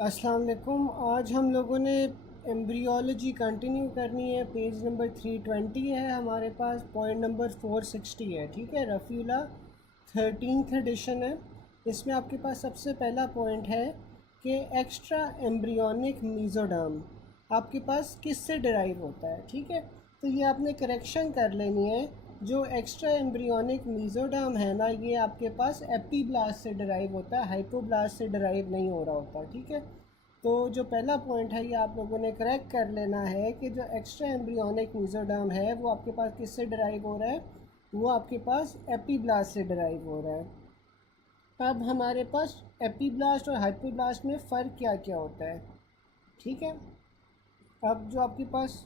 अस्सलाम वालेकुम। आज हम लोगों ने एम्ब्रियोलॉजी कंटिन्यू करनी है। पेज नंबर 320 है हमारे पास, पॉइंट नंबर 460 है। ठीक है, रफ़ीउल्ला 13th एडिशन है। इसमें आपके पास सबसे पहला पॉइंट है कि एक्स्ट्रा एम्ब्रियोनिक मीज़ोडर्म आपके पास किससे डिराइव होता है। ठीक है, तो ये आपने करेक्शन कर लेनी है। जो एक्स्ट्रा एम्ब्रियोनिक मीज़ोडर्म है ना, ये आपके पास एपीब्लास्ट से डिराइव होता है, हाइपोब्लास्ट से डिराइव नहीं हो रहा होता। ठीक है, तो जो पहला पॉइंट है ये आप लोगों ने करेक्ट कर लेना है कि जो एक्स्ट्रा एम्ब्रियोनिक मीज़ोडर्म है वो आपके पास किससे डिराइव हो रहा है, वो आपके पास एपीब्लास्ट से डिराइव हो रहा है। अब हमारे पास एपीब्लास्ट और हाइपोब्लास्ट में फ़र्क क्या क्या होता है। ठीक है, अब जो आपके पास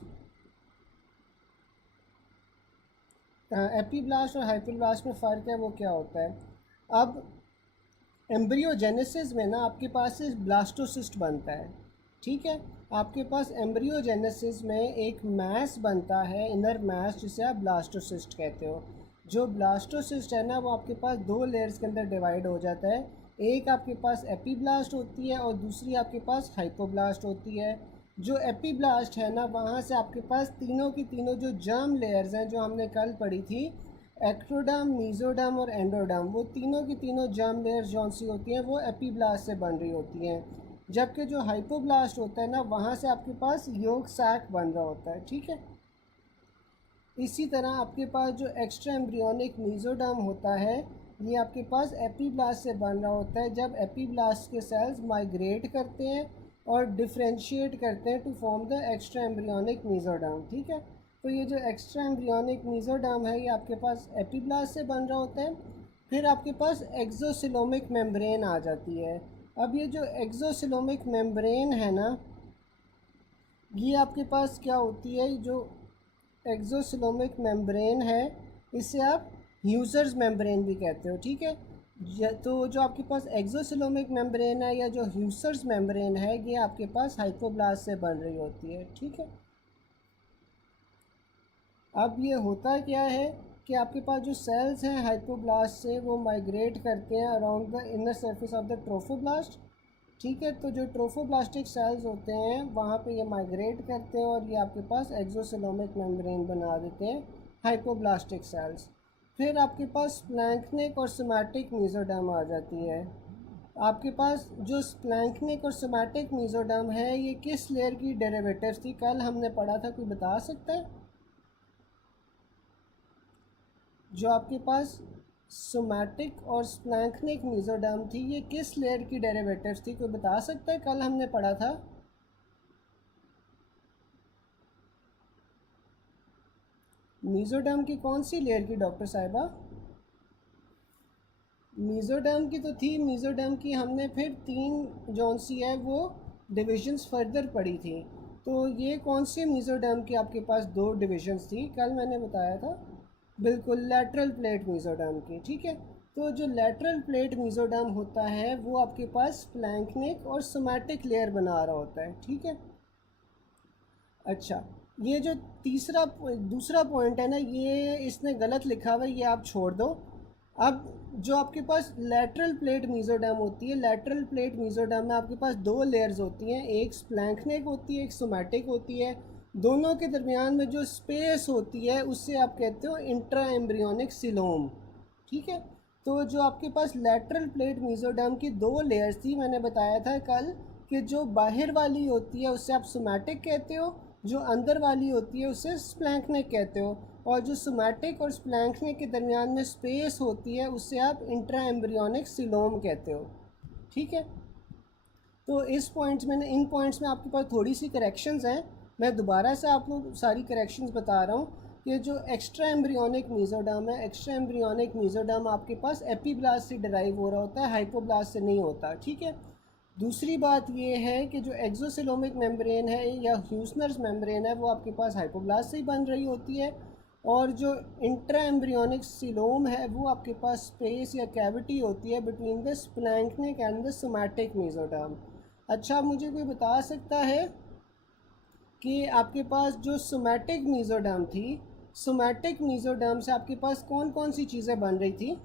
एपीब्लास्ट और हाइपोब्लास्ट में फ़र्क है वो क्या होता है। अब एम्ब्रियोजेनेसिस में ना आपके पास ब्लास्टोसिस्ट बनता है। ठीक है, आपके पास एम्ब्रियोजेनेसिस में एक मैस बनता है, इनर मैस, जिसे आप ब्लास्टोसिस्ट कहते हो। जो ब्लास्टोसिस्ट है ना वो आपके पास दो लेयर्स के अंदर डिवाइड हो जाता है। एक आपके पास एपीब्लास्ट होती है और दूसरी आपके पास हाइपोब्लास्ट होती है। जो एपीब्लास्ट है ना वहाँ से आपके पास तीनों की तीनों जो जर्म लेयर्स हैं जो हमने कल पढ़ी थी, एक्टोडर्म, मीज़ोडर्म और एंडोडर्म, वो तीनों की तीनों जर्म लेयर्स जौन सी होती हैं वो एपीब्लास्ट से बन रही होती हैं। जबकि जो हाइपोब्लास्ट होता है ना वहाँ से आपके पास योग सैक बन रहा होता है। ठीक है, इसी तरह आपके पास जो एक्स्ट्रा एम्ब्रियोनिक मीज़ोडर्म होता है ये आपके पास एपीब्लास्ट से बन रहा होता है। जब एपीब्लास्ट के सेल्स माइग्रेट करते हैं और डिफ्रेंशिएट करते हैं to form the extraembryonic mesoderm. ठीक है, तो ये जो एक्स्ट्रा एम्ब्रियोनिक मीज़ोडर्म है ये आपके पास एपीब्लास्ट से बन रहा होता है। फिर आपके पास एक्सोसिलोमिक मेम्ब्रेन आ जाती है। अब ये जो एक्सोसिलोमिक मेम्ब्रेन है ना, ये आपके पास क्या होती है, जो एक्सोसिलोमिक मेम्ब्रेन है इसे आप ह्यूसर्स मेम्ब्रेन भी कहते हो। ठीक है, तो जो आपके पास एक्सोसिलोमिक मेम्ब्रेन है या जो ह्यूसर्स मेम्ब्रेन है ये आपके पास हाइपोब्लास्ट से बन रही होती है। ठीक है, अब ये होता क्या है कि आपके पास जो सेल्स हैं हाइपोब्लास्ट से वो माइग्रेट करते हैं around the inner surface of the trophoblast. ठीक है, तो जो ट्रोफोब्लास्टिक सेल्स होते हैं वहाँ पे ये माइग्रेट करते हैं और ये आपके पास एक्सोसिलोमिक मेम्ब्रेन बना देते हैं हाइपोब्लास्टिक सेल्स। फिर आपके पास स्प्लैंक्निक और सोमैटिक मीज़ोडर्म आ जाती है। आपके पास जो स्प्लैंक्निक और सोमैटिक मीज़ोडर्म है ये किस लेयर की डेरिवेटिव्स थी, कल हमने पढ़ा था, कोई बता सकता है। जो आपके पास सोमैटिक और स्प्लैंक्निक मीज़ोडर्म थी ये किस लेयर की डेरिवेटिव्स थी, कोई बता सकता है, कल हमने पढ़ा था। मीज़ोडर्म की कौन सी लेयर की डॉक्टर साहिबा। मीज़ोडर्म की तो थी, मीज़ोडर्म की हमने फिर तीन जौन सी है वो डिविजन्स फर्दर पढ़ी थी। तो ये कौन सी मीज़ोडर्म की आपके पास दो डिविजन्स थी, कल मैंने बताया था। बिल्कुल, लैटरल प्लेट मीज़ोडर्म की। ठीक है, तो जो लैटरल प्लेट मीज़ोडर्म होता है वो आपके पास स्प्लैंक्निक और सोमैटिक लेयर बना रहा होता है। ठीक है, अच्छा, ये जो दूसरा पॉइंट है ना ये इसने गलत लिखा हुआ है, ये आप छोड़ दो। अब जो आपके पास लेटरल प्लेट मीज़ोडर्म होती है, लेटरल प्लेट मीज़ोडर्म में आपके पास दो लेयर्स होती हैं, एक स्प्लैंक्निक होती है, एक सोमैटिक होती है। दोनों के दरमियान में जो स्पेस होती है उससे आप कहते हो इंट्रा एम्ब्रियोनिक सिलोम। ठीक है, तो जो आपके पास लेटरल प्लेट मीज़ोडर्म की दो लेयर्स थी, मैंने बताया था कल कि जो बाहर वाली होती है उससे आप सोमैटिक कहते हो, जो अंदर वाली होती है उसे स्प्लैंक्निक कहते हो, और जो सोमैटिक और स्प्लैंक्निक के दरमियान में स्पेस होती है उससे आप इंट्रा एम्ब्रियोनिक सिलोम कहते हो। ठीक है, तो इन पॉइंट्स में आपके पास थोड़ी सी करेक्शंस हैं। मैं दोबारा से आपको सारी करेक्शंस बता रहा हूँ कि जो एक्स्ट्रा एम्ब्रियोनिक मीज़ोडर्म है, एक्स्ट्रा एम्ब्रियोनिक मीज़ोडर्म आपके पास एपीब्लास्ट से डिराइव हो रहा होता है, हाइपोब्लास्ट से नहीं होता। ठीक है, दूसरी बात ये है कि जो एक्सोसिलोमिक मेम्ब्रेन है या ह्यूसनर्स मेम्ब्रेन है वो आपके पास हाइपोब्लास्ट से ही बन रही होती है, और जो इंट्रा एम्ब्रियोनिक सिलोम है वो आपके पास स्पेस या कैविटी होती है between the splanchnic and the somatic mesoderm. अच्छा, मुझे कोई बता सकता है कि आपके पास जो सोमैटिक मीज़ोडर्म थी, सोमैटिक मीज़ोडर्म से आपके पास कौन कौन सी चीज़ें बन रही थी।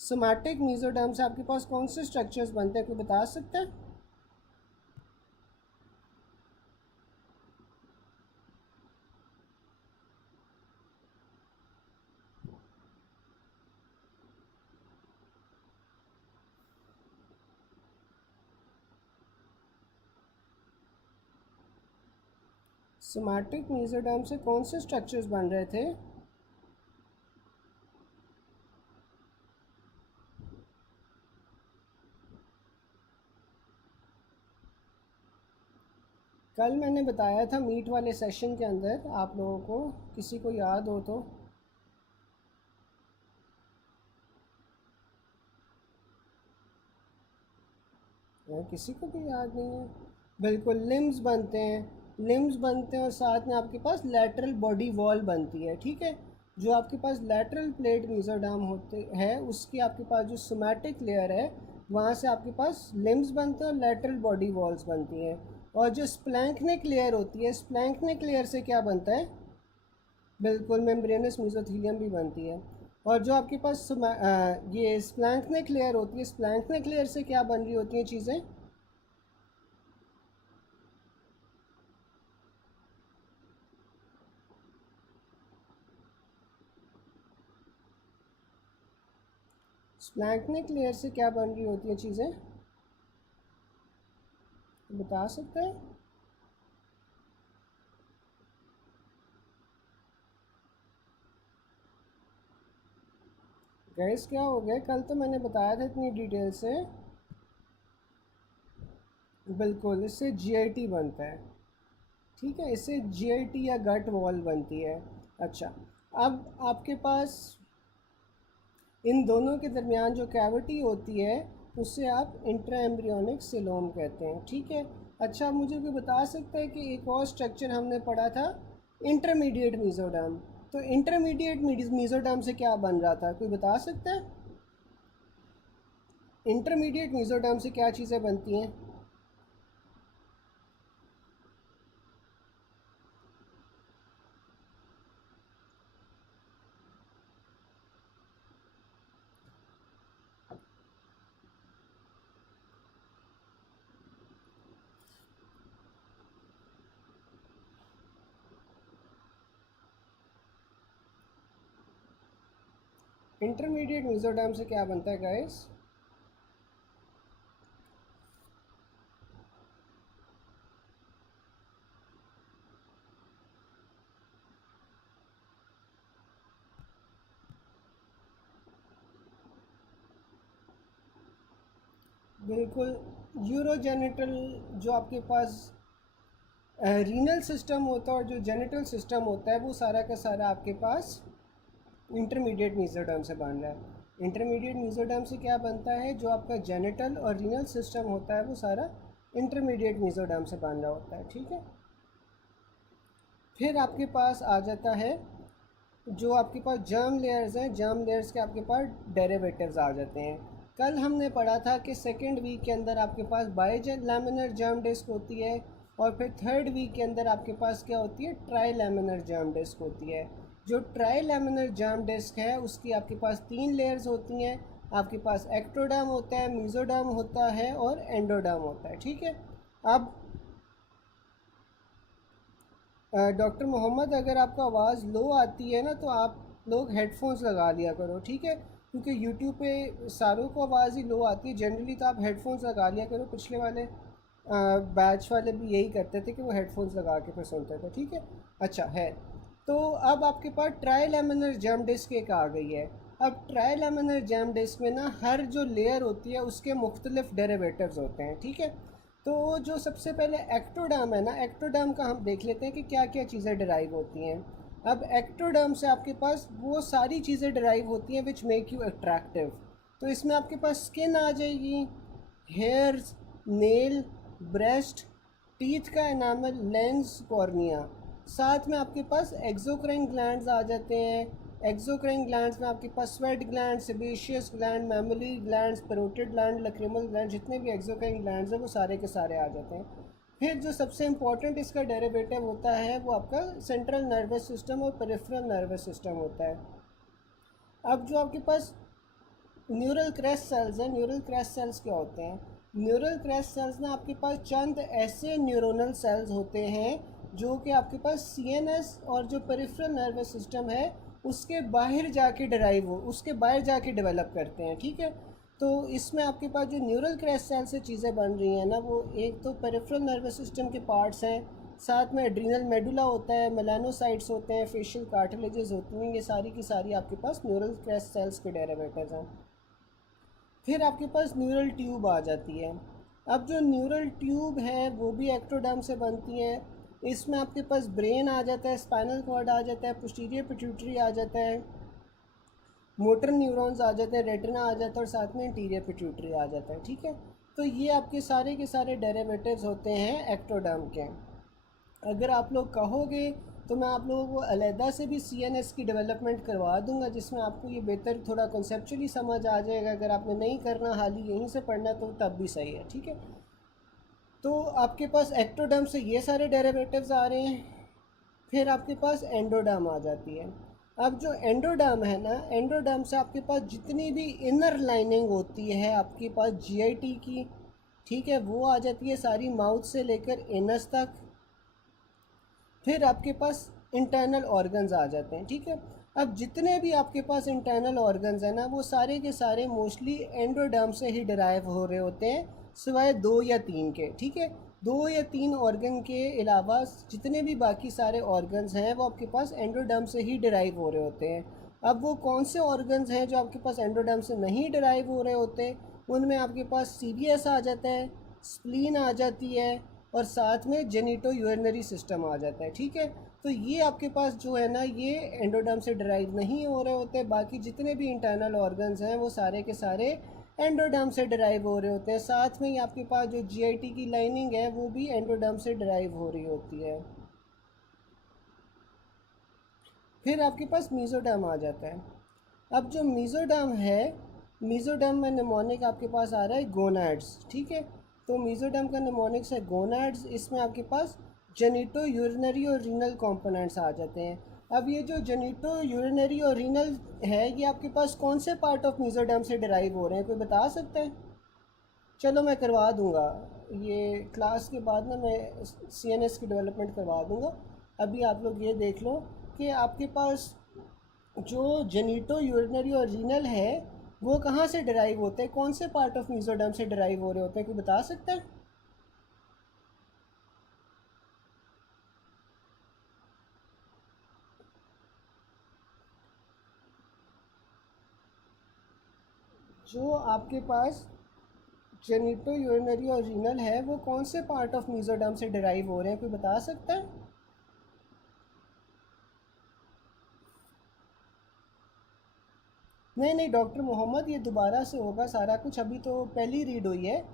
सोमैटिक मेसोडर्म से आपके पास कौन से स्ट्रक्चर्स बनते हैं, कोई बता सकता है? सोमैटिक मेसोडर्म से कौन से स्ट्रक्चर्स बन रहे थे? कल मैंने बताया था मीट वाले सेशन के अंदर, आप लोगों को किसी को याद हो तो। किसी को भी याद नहीं है? बिल्कुल, लिम्स बनते हैं, लिम्स बनते हैं और साथ में आपके पास लैटरल बॉडी वॉल बनती है, ठीक है। जो आपके पास लैटरल प्लेट मेसोडर्म होते हैं उसकी आपके पास जो सोमैटिक लेयर है वहाँ से आपके पास लिम्स बनते हैं और लैटरल बॉडी वॉल्स बनती हैं। और जो स्प्लैंक्निक लेयर होती है, स्प्लैंक्निक लेयर से क्या बनता है? बिल्कुल, मेम्ब्रेनस मेसोथीलियम भी बनती है। और जो आपके पास ये स्प्लैंक्निक लेयर होती है, स्प्लैंक्निक लेयर से क्या बन रही होती हैं चीज़ें? स्प्लैंक्निक लेयर से क्या बन रही होती हैं चीज़ें, बता सकते हैं? गैस क्या हो गया, कल तो मैंने बताया था इतनी डिटेल से। बिल्कुल, इससे जीआईटी बनता है, ठीक है, इससे जीआईटी या गट वॉल बनती है। अच्छा, अब आपके पास इन दोनों के दरमियान जो कैविटी होती है उससे आप इंट्रा एम्ब्रियोनिक सिलोम कहते हैं, ठीक है। अच्छा, मुझे कोई बता सकता है कि एक और स्ट्रक्चर हमने पढ़ा था, इंटरमीडिएट मेसोडर्म। तो इंटरमीडिएट मेसोडर्म से क्या बन रहा था, कोई बता सकता है? इंटरमीडिएट मेसोडर्म से क्या चीज़ें बनती हैं? इंटरमीडिएट मेसोडर्म से क्या बनता है गाइस? बिल्कुल, यूरोजेनिटल जो आपके पास रीनल सिस्टम होता है और जो जेनिटल सिस्टम होता है वो सारा का सारा आपके पास इंटरमीडिएट मेसोडर्म से बन रहा है। इंटरमीडिएट मेसोडर्म से क्या बनता है, जो आपका जेनिटल और रीनल सिस्टम होता है वो सारा इंटरमीडिएट मेसोडर्म से बन रहा होता है, ठीक है। फिर आपके पास आ जाता है जो आपके पास जर्म लेयर्स हैं, जर्म लेयर्स के आपके पास डेरिवेटिव्स आ जाते हैं। कल हमने पढ़ा था कि सेकेंड वीक के अंदर आपके पास बाइलैमिनर जर्म डिस्क होती है और फिर थर्ड वीक के अंदर आपके पास क्या होती है, ट्राइलैमिनर जर्म डिस्क होती है। जो ट्राइलैमिनर जर्म डिस्क है उसकी आपके पास 3 लेयर्स होती हैं। आपके पास एक्टोडर्म होता है, मेसोडर्म होता है और एंडोडर्म होता है, ठीक है। अब डॉक्टर मोहम्मद, अगर आपको आवाज़ लो आती है ना तो आप लोग हेडफोन्स लगा लिया करो, ठीक है, क्योंकि यूट्यूब पे सारों को आवाज़ ही लो आती है जनरली, तो आप हेडफोन्स लगा लिया करो। पिछले वाले बैच वाले भी यही करते थे कि वो हेडफोन्स लगा के फिर सुनते थे, ठीक है। अच्छा है, तो अब आपके पास ट्राइलैमिनर जर्म डिस्क एक आ गई है। अब ट्राइलैमिनर जर्म डिस्क में ना हर जो लेयर होती है उसके मुख्तलिफ डेरिवेटिव्स होते हैं, ठीक है। तो जो सबसे पहले एक्टोडर्म है ना, एक्टोडर्म का हम देख लेते हैं कि क्या क्या चीज़ें डिराइव होती हैं। अब एक्टोडर्म से आपके पास वो सारी चीज़ें डिराइव होती हैं विच मेक यू अट्रैक्टिव। तो इसमें आपके पास स्किन आ जाएगी, हेयर्स, नेल, ब्रेस्ट, टीथ का एनामल, लेंस, कॉर्निया। साथ में आपके पास एक्सोक्राइन ग्लैंड्स आ जाते हैं। एक्सोक्राइन ग्लैंड्स में आपके पास sweat gland, sebaceous gland, mammary glands, parotid gland, lacrimal gland, जितने भी एक्सोक्राइन ग्लैंड्स हैं वो सारे के सारे आ जाते हैं। फिर जो सबसे इंपॉर्टेंट इसका डेरिवेटिव होता है वो आपका सेंट्रल नर्वस सिस्टम और पेरिफेरल नर्वस सिस्टम होता है। अब जो आपके पास न्यूरल क्रैश सेल्स हैं। न्यूरल क्रैश सेल्स क्या होते हैं? न्यूरल क्रैश सेल्स ना आपके पास चंद ऐसे न्यूरोनल सेल्स होते हैं जो कि आपके पास सीएनएस और जो पेरिफेरल नर्वस सिस्टम है उसके बाहर जाके डराइव हो, उसके बाहर जाके डेवलप करते हैं, ठीक है। तो इसमें आपके पास जो न्यूरल क्रैश सेल से चीज़ें बन रही हैं ना, वो एक तो पेरिफेरल नर्वस सिस्टम के पार्ट्स हैं, साथ में एड्रीनल मेडुला होता है, मेलानोसाइट्स होते हैं, फेशियल कार्टिलेजेस होती हैं, ये सारी की सारी आपके पास न्यूरल क्रैश सेल्स के डेरिवेटिव्स हैं। फिर आपके पास न्यूरल ट्यूब आ जाती है। अब जो न्यूरल ट्यूब है वो भी एक्टोडर्म से बनती है। इसमें आपके पास ब्रेन आ जाता है, स्पाइनल कॉर्ड आ जाता है, पोस्टीरियर पिट्यूटरी आ जाता है, मोटर न्यूरॉन्स आ जाते हैं, रेटिना आ जाता है और साथ में इंटीरियर पिट्यूटरी आ जाता है, ठीक है। तो ये आपके सारे के सारे डेरिवेटिव्स होते हैं एक्टोडर्म के। अगर आप लोग कहोगे तो मैं आप लोगों को अलहदा से भी सीएनएस की डेवलपमेंट करवा दूंगा, जिसमें आपको ये बेहतर थोड़ा कॉन्सेप्चुअली समझ आ जाएगा। अगर आपने नहीं करना, हाल ही यहीं से पढ़ना, तो तब भी सही है, ठीक है। तो आपके पास एक्टोडर्म से ये सारे डेरिवेटिव्स आ रहे हैं। फिर आपके पास एंडोडर्म आ जाती है। अब जो एंडोडर्म है ना, एंडोडर्म से आपके पास जितनी भी इनर लाइनिंग होती है आपके पास जीआईटी की, ठीक है, वो आ जाती है सारी, माउथ से लेकर एनस तक। फिर आपके पास इंटरनल ऑर्गन्स आ जाते हैं, ठीक है। अब जितने भी आपके पास इंटरनल ऑर्गन्स हैं ना, वो सारे के सारे मोस्टली एंडोडर्म से ही डिराइव हो रहे होते हैं, सिवाय 2 या 3 के, ठीक है। 2 या 3 ऑर्गन के अलावा जितने भी बाकी सारे ऑर्गन्स हैं वो आपके पास एंडोडर्म से ही डिराइव हो रहे होते हैं। अब वो कौन से ऑर्गन्स हैं जो आपके पास एंडोडर्म से नहीं डिराइव हो रहे होते? उनमें आपके पास सीवीएस आ जाता है, स्प्लीन आ जाती है, और साथ में जेनिटो यूरिनरी सिस्टम आ जाता है, ठीक है। तो ये आपके पास जो है ना, ये एंडोडर्म से डिराइव नहीं हो रहे होते। बाकी जितने भी इंटरनल ऑर्गन्स हैं वो सारे के सारे एंडोडर्म से डिराइव हो रहे होते हैं। साथ में ही आपके पास जो जीआईटी की लाइनिंग है वो भी एंडोडर्म से डिराइव हो रही होती है। फिर आपके पास मीज़ोडर्म आ जाता है। अब जो मीज़ोडर्म है, मीज़ोडर्म में निमोनिक आपके पास आ रहा है गोनाड्स, ठीक है। तो मीज़ोडर्म का निमोनिक्स है गोनाड्स। इसमें आपके पास जेनिटो यूरिनरी और रीनल कंपोनेंट्स आ जाते हैं। अब ये जो जेनिटो यूरिनरी और रीनल है, ये आपके पास कौन से पार्ट ऑफ मीज़ोडर्म से डिराइव हो रहे हैं, कोई बता सकता है? चलो मैं करवा दूंगा, ये क्लास के बाद ना मैं सीएनएस की डेवलपमेंट करवा दूंगा। अभी आप लोग ये देख लो कि आपके पास जो जेनिटो यूरिनरी और रीनल है वो कहाँ से डिराइव होते हैं, कौन से पार्ट ऑफ मीज़ोडर्म से डिराइव हो रहे होते हैं, कोई बता सकता है? जो आपके पास जेनिटो यूरिनरी और रीनल है वो कौन से पार्ट ऑफ मीज़ोडर्म से डिराइव हो रहे हैं, कोई बता सकता है? नहीं नहीं डॉक्टर मोहम्मद, ये दोबारा से होगा सारा कुछ, अभी तो पहली रीड हुई है।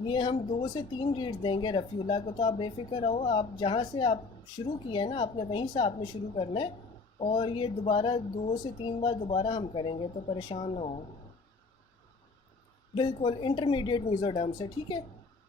ये हम 2 से 3 रीड्स देंगे रफ़ीउल्लाह को, तो आप बेफिक्र रहो। आप जहाँ से आप शुरू किया है ना आपने, वहीं से आपने शुरू करना है। और ये दोबारा 2 से 3 बार दोबारा हम करेंगे, तो परेशान ना हो। बिल्कुल इंटरमीडिएट मीज़ोडर्म से, ठीक है।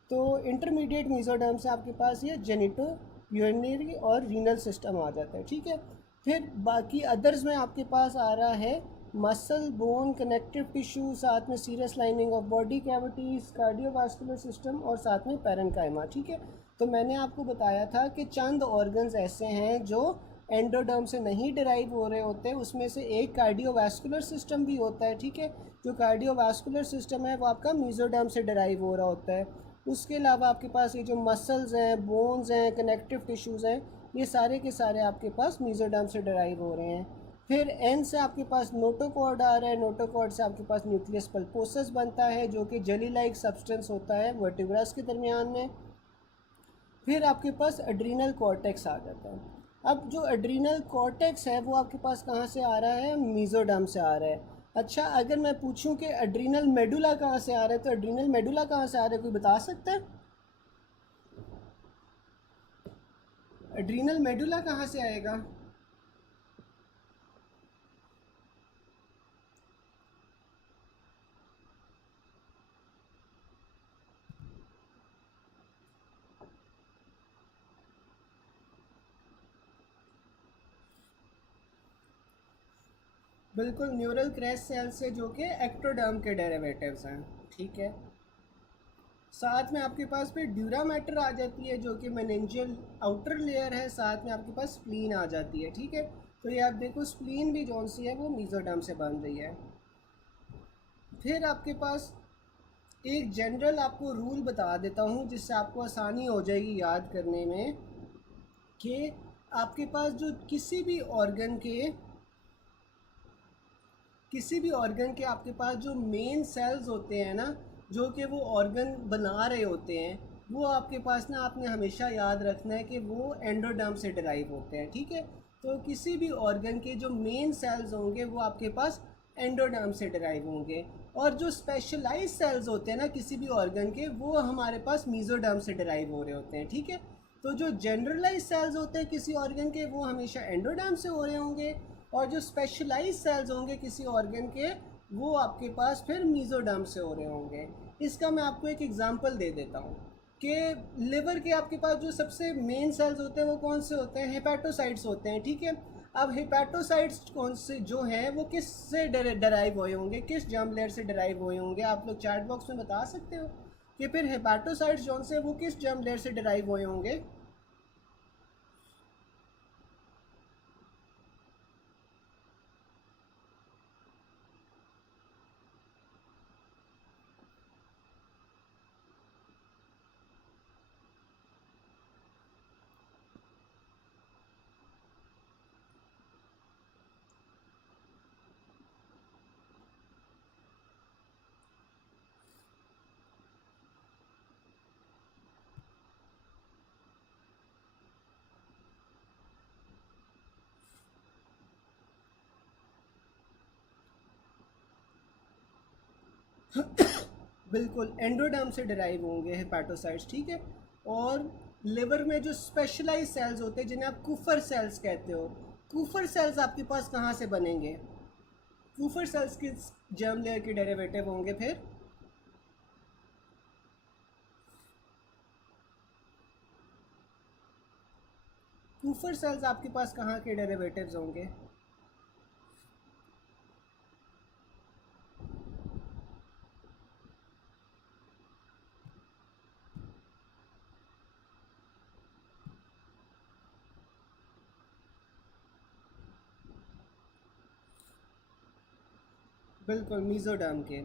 तो इंटरमीडिएट मीज़ोडर्म से आपके पास ये जेनिटो यूरिनरी और रीनल सिस्टम आ जाता है, ठीक है। फिर बाकी अदर्स में आपके पास आ रहा है मसल, बोन, कनेक्टिव टिश्यू, साथ में serous lining of body cavities, cardiovascular system और साथ में पैरेन्काइमा, ठीक है। तो मैंने आपको बताया था कि चंद ऑर्गन्स ऐसे हैं जो एंडोडर्म से नहीं डिराइव हो रहे होते। उसमें से एक कार्डियोवास्कुलर सिस्टम भी होता है, ठीक है। जो कार्डियोवास्कुलर सिस्टम है वो आपका मीज़ोडर्म से डिराइव हो रहा होता है। उसके अलावा आपके पास ये जो मसल्स हैं, बोन्स हैं, कनेक्टिव टिश्यूज़ हैं, ये सारे के सारे आपके पास मीज़ोडर्म से डिराइव हो रहे हैं। फिर एन से आपके पास नोटोकॉर्ड आ रहा है। नोटोकॉर्ड से आपके पास न्यूक्लियस पल्पोसस बनता है, जो कि जेली लाइक सब्सटेंस होता है वर्टिब्रास के दरमियान में। फिर आपके पास एड्रीनल कॉर्टेक्स आ जाता है। अब जो एड्रीनल कॉर्टेक्स है वो आपके पास कहाँ से आ रहा है? मीज़ोडर्म से आ रहा है। अच्छा, अगर मैं पूछूं कि एड्रीनल मेडुला कहाँ से आ रहा है, तो एड्रीनल मेडुला कहाँ से आ रहा है, कोई बता सकता है? एड्रीनल मेडुला कहाँ से आएगा? बिल्कुल न्यूरल क्रैश सेल से, जो कि एक्टोडर्म के डेरिवेटिव्स हैं, ठीक है। साथ में आपके पास फिर ड्यूरा मैटर आ जाती है, जो कि मेनिंजियल आउटर लेयर है। साथ में आपके पास स्प्लीन आ जाती है, ठीक है। तो ये आप देखो स्प्लीन भी जौन सी है वो मीजोडर्म से बन रही है। फिर आपके पास एक जनरल आपको रूल बता देता हूँ जिससे आपको आसानी हो जाएगी याद करने में, कि आपके पास जो किसी भी ऑर्गन के आपके पास जो मेन सेल्स होते हैं ना, जो कि वो ऑर्गन बना रहे होते हैं, वो आपके पास ना आपने हमेशा याद रखना है कि वो एंडोडर्म से डिराइव होते हैं, ठीक है। तो किसी भी ऑर्गन के जो मेन सेल्स होंगे वो आपके पास एंडोडर्म से डिराइव होंगे, और जो स्पेशलाइज सेल्स होते हैं ना किसी भी ऑर्गन के, वो हमारे पास मीजोडर्म से डिराइव हो रहे होते हैं, ठीक है। तो जो जनरलाइज सेल्स होते हैं किसी ऑर्गन के, वो हमेशा एंडोडर्म से हो रहे होंगे, और जो स्पेशलाइज सेल्स होंगे किसी ऑर्गन के, वो आपके पास फिर मीजोडर्म से हो रहे होंगे। इसका मैं आपको एक एग्जांपल दे देता हूँ कि लिवर के आपके पास जो सबसे मेन सेल्स होते हैं वो कौन से होते हैं, हेपेटोसाइट्स होते हैं, ठीक है। अब हेपेटोसाइट्स कौन से जो हैं वो किस से डराइव हुए होंगे, किस जर्म लेयर से डराइव हुए होंगे, आप लोग चैट बॉक्स में बता सकते हो कि फिर हेपेटोसाइट्स जो से वो किस जर्म लेयर से डराइव हुए होंगे। बिल्कुल एंडोडर्म से डिराइव होंगे हेपेटोसाइट्स, ठीक है। और लिवर में जो स्पेशलाइज सेल्स होते हैं जिन्हें आप कुफर सेल्स कहते हो, कुफर सेल्स आपके पास कहाँ से बनेंगे, कुफर सेल्स किस जर्म लेयर के डेरिवेटिव होंगे फिर। कुफर सेल्स आपके पास कहाँ के डेरिवेटिव्स होंगे। बिल्कुल मीजोडर्म के।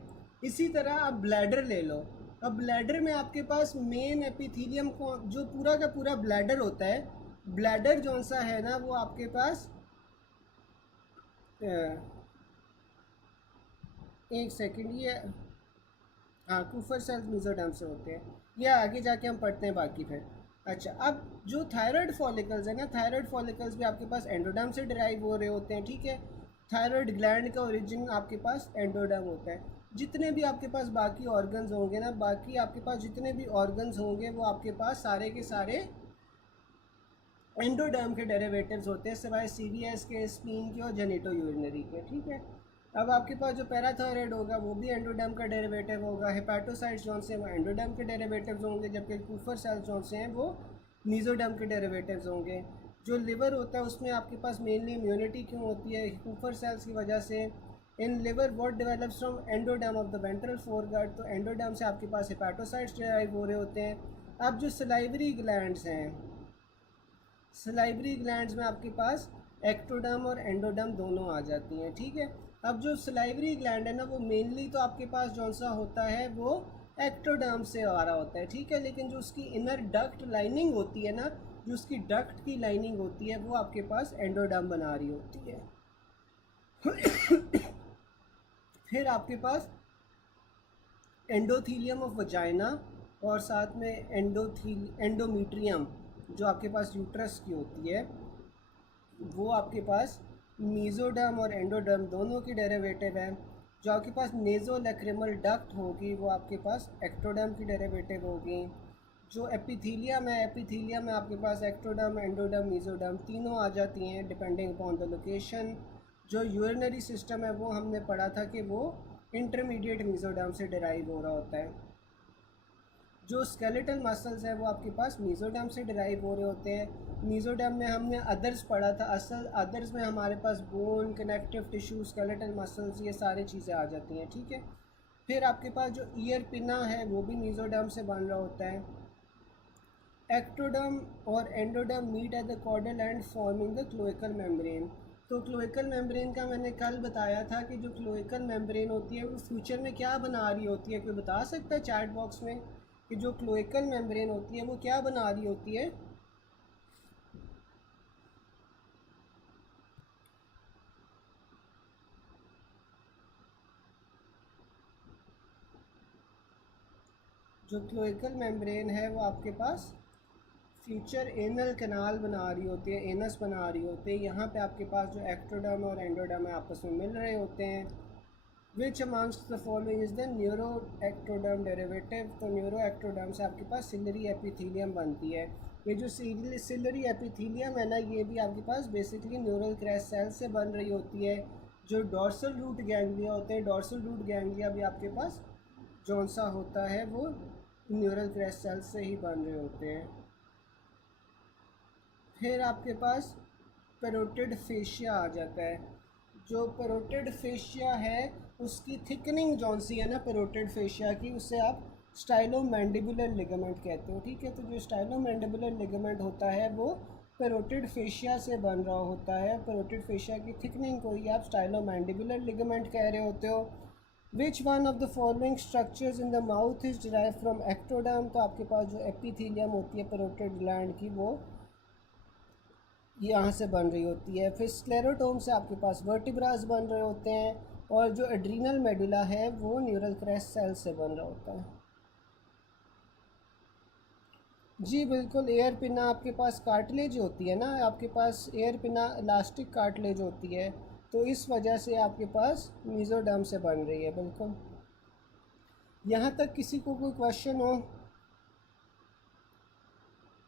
इसी तरह आप ब्लैडर ले लो। अब ब्लैडर में आपके पास मेन एपिथीलियम को, जो पूरा का पूरा ब्लैडर होता है, ब्लैडर जौन सा है ना वो आपके पास एक सेकंड, ये हाँ कुफर सेल्स मीजोडर्म से होते हैं, ये आगे जाके हम पढ़ते हैं बाकी फिर। अच्छा, अब जो थायराइड फॉलिकल्स है ना, थायराइड फॉलिकल्स भी आपके पास एंडोडर्म से डिराइव हो रहे होते हैं, ठीक है। थायराइड ग्लैंड का ओरिजिन आपके पास एंडोडर्म होता है। जितने भी आपके पास बाकी ऑर्गन्स होंगे ना, बाकी आपके पास जितने भी ऑर्गन्स होंगे वो आपके पास सारे के सारे एंडोडर्म के डेरिवेटिव्स होते हैं, सिवाय सीवीएस के, स्प्लीन के और जेनिटो यूरिनरी के, ठीक है। अब आपके पास जो पैराथायराइड होगा वो भी एंडोडर्म का डेरिवेटिव होगा, हेपेटोसाइट्स जौन से वो एंडोडर्म के डेरिवेटिव्स होंगे, जबकि कुफर सेल्स जौन से हैं वो मीजोडर्म के डेरिवेटिव्स होंगे। जो लिवर होता है उसमें आपके पास मेनली इम्यूनिटी क्यों होती है, कुफर सेल्स की वजह से। In liver what develops from endoderm of the ventral foregut, तो एंडोडर्म से आपके पास हेपेटोसाइट्स डिराइव हो रहे होते हैं। अब जो सलाइवरी ग्लैंड्स हैं, सलाइवरी ग्लैंड्स में आपके पास एक्टोडर्म और एंडोडर्म दोनों आ जाती हैं, ठीक है। अब जो सलाइवरी ग्लैंड है ना वो मेनली तो आपके पास जौन सा होता है वो एक्टोडर्म से आ रहा होता है, ठीक है। लेकिन जो उसकी इनर डक्ट लाइनिंग होती है ना, जो उसकी डक्ट की लाइनिंग होती है वो आपके पास एंडोडर्म बना रही होती है। फिर आपके पास एंडोथीलियम ऑफ वजाइना, और साथ में एंडोमीट्रियम जो आपके पास यूट्रस की होती है, वो आपके पास मीजोडर्म और एंडोडर्म दोनों की डेरिवेटिव है। जो आपके पास नेज़ोलैक्रिमल डक्ट होगी वो आपके पास एक्टोडर्म की डेरिवेटिव होगी। जो एपिथीलियम है, एपिथीलियम में आपके पास एक्टोडर्म, एंडोडर्म, मीजोडर्म तीनों आ जाती हैं डिपेंडिंग अपॉन द लोकेशन। जो यूरिनरी सिस्टम है वो हमने पढ़ा था कि वो इंटरमीडिएट मीजोडर्म से डिराइव हो रहा होता है। जो स्केलेटल मसल्स हैं वो आपके पास मीज़ोडर्म से डिराइव हो रहे होते हैं। मीज़ोडर्म में हमने अदर्स पढ़ा था, असल अदर्स में हमारे पास bone, connective tissue, skeletal muscles, ये सारी चीज़ें आ जाती हैं, ठीक है। फिर आपके पास जो ईयर पिना है वो भी मीज़ोडर्म से बन रहा होता है। एक्टोडर्म और endoderm meet at the caudal end forming the cloacal membrane. तो क्लोइकल मेम्ब्रेन का मैंने कल बताया था कि जो क्लोइकल मेम्ब्रेन होती है वो फ्यूचर में क्या बना रही होती है, कोई बता सकता है चैट बॉक्स में कि जो क्लोइकल मेम्ब्रेन होती है वो क्या बना रही होती है? जो क्लोइकल मेम्ब्रेन है वो आपके पास फ्यूचर एनल कैनाल बना रही होती है, एनस बना रही होती है। यहाँ पे आपके पास जो एक्टोडर्म और एंडोडर्म है आपस में मिल रहे होते हैं। Which amongst the following is the neuroectoderm derivative. तो न्यूरो एक्टोडर्म से आपके पास सिलरी एपिथीलियम बनती है। ये जो सिलरी एपिथीलियम है ना, ये भी आपके पास बेसिकली न्यूरल क्रैश सेल से बन रही होती है। जो डॉर्सल रूट गैंग्लिया होते हैं, डॉर्सल रूट गैंग्लिया भी आपके पास जौन सा होता है वो न्यूरल क्रैश सेल से ही बन रहे होते हैं। फिर आपके पास पेरोटिड फेशिया आ जाता है। जो पेरोटिड फेशिया है उसकी थिकनिंग जौन सी है ना पेरोटिड फेशिया की, उससे आप स्टाइलोमैंडिबुलर लिगामेंट कहते हो, ठीक है। तो जो स्टाइलोमैंडिबुलर लिगामेंट होता है वो पेरोटिड फेशिया से बन रहा होता है। पेरोटिड फेशिया की थिकनिंग को ही आप स्टाइलोमैंडिबुलर लिगामेंट कह रहे होते हो। Which one of the following structures in the mouth is derive from ectoderm. तो आपके पास जो एपिथीलियम होती है पेरोटिड ग्लैंड की वो यहाँ से बन रही होती है। फिर स्क्लेरोटोम से आपके पास वर्टिब्रास बन रहे होते हैं। और जो एड्रीनल मेडुला है वो न्यूरल क्रैश सेल से बन रहा होता है। जी बिल्कुल, एयर पिना आपके पास कार्टिलेज होती है ना, आपके पास एयर पिना इलास्टिक कार्टिलेज होती है, तो इस वजह से आपके पास मीज़ोडर्म से बन रही है। बिल्कुल, यहाँ तक किसी को कोई क्वेश्चन हो,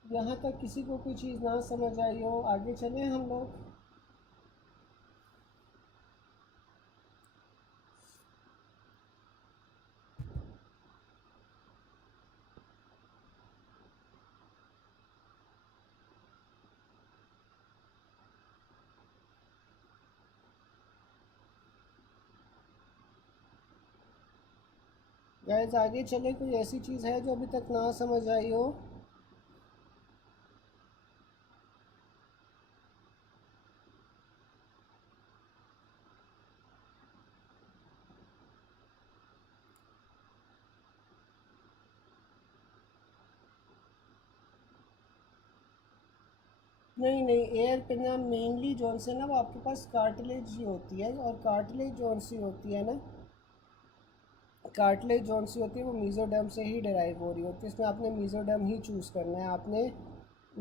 यहाँ तक किसी को कोई चीज़ ना समझ आई हो, आगे चलें हम लोग। गाइस आगे चले, कोई ऐसी चीज़ है जो अभी तक ना समझ आई हो? नहीं नहीं, एयर पिना मेनली जौन से ना वो आपके पास कार्टिलेज ही होती है। और कार्टिलेज जौन सी होती है ना, कार्टिलेज जौन सी होती है वो मीज़ोडर्म से ही डिराइव हो रही होती है। इसमें आपने मीज़ोडर्म ही चूज़ करना है, आपने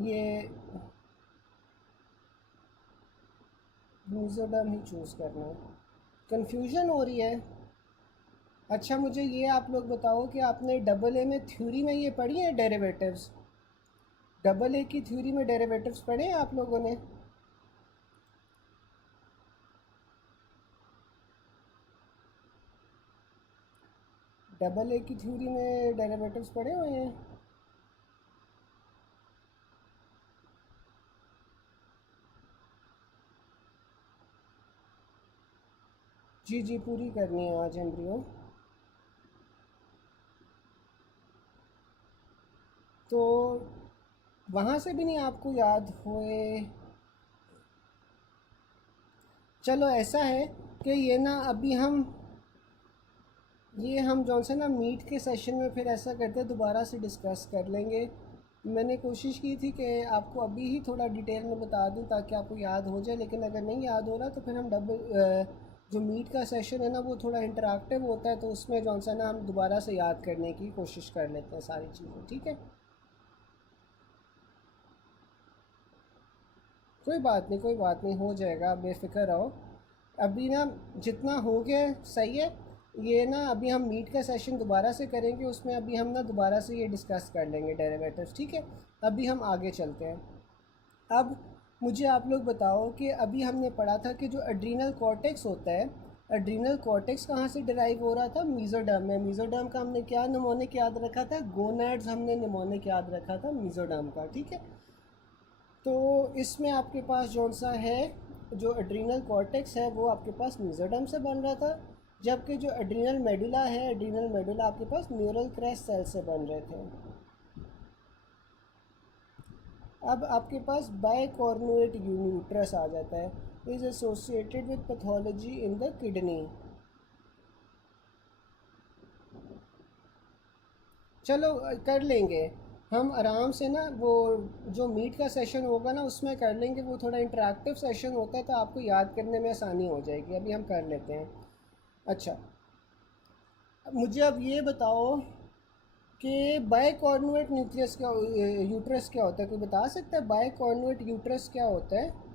ये मीज़ोडर्म ही चूज़ करना है। कन्फ्यूजन हो रही है? अच्छा मुझे ये आप लोग बताओ कि आपने डबल ए में थ्योरी में ये पढ़ी है डेरिवेटिव्स? डबल ए की थ्योरी में डेरिवेटिव्स पढ़े हैं आप लोगों ने? डबल ए की थ्योरी में डेरिवेटिव्स पढ़े हुए हैं? जी जी, पूरी करनी है आज एम्ब्रियो। तो वहाँ से भी नहीं आपको याद हुए? चलो ऐसा है कि ये ना अभी हम ये हम जौन से ना मीट के सेशन में फिर ऐसा करते दोबारा से डिस्कस कर लेंगे। मैंने कोशिश की थी कि आपको अभी ही थोड़ा डिटेल में बता दूं ताकि आपको याद हो जाए, लेकिन अगर नहीं याद हो रहा तो फिर हम जो मीट का सेशन है ना वो थोड़ा इंटरेक्टिव होता है, तो उसमें जौन सा ना हम दोबारा से याद करने की कोशिश कर लेते हैं सारी चीज़ें, ठीक है। कोई बात नहीं, कोई बात नहीं, हो जाएगा, आप बेफिक्र रहो। अभी ना जितना हो गया सही है। ये ना अभी हम मीट का सेशन दोबारा से करेंगे, उसमें अभी हम ना दोबारा से ये डिस्कस कर लेंगे डेरिवेटिव्स, ठीक है। अभी हम आगे चलते हैं। अब मुझे आप लोग बताओ कि अभी हमने पढ़ा था कि जो एड्रीनल कॉर्टेक्स होता है एड्रीनल कॉर्टेक्स कहाँ से डिराइव हो रहा था? मीजोडर्म में। मीजोडर्म का हमने क्या निमोनिक याद रखा था? गोनैड्स हमने निमोनिक याद रखा था मीजोडर्म का, ठीक है। तो इसमें आपके पास जौन सा है, जो एड्रीनल कॉर्टेक्स है वो आपके पास मीजोडर्म से बन रहा था, जबकि जो एड्रीनल मेडुला है, एड्रीनल मेडुला आपके पास न्यूरल क्रेस्ट सेल से बन रहे थे। अब आपके पास बाइकॉर्नुएट यूट्रस आ जाता है, is associated with pathology in the kidney. चलो कर लेंगे हम आराम से ना, वो जो मीट का सेशन होगा ना उसमें कर लेंगे, वो थोड़ा इंटरेक्टिव सेशन होता है तो आपको याद करने में आसानी हो जाएगी। अभी हम कर लेते हैं। अच्छा, मुझे अब ये बताओ कि बाइकॉर्नुएट न्यूक्लियस क्या, यूट्रस क्या होता है? कोई बता सकता है बाइकॉर्नुएट यूट्रस क्या होता है?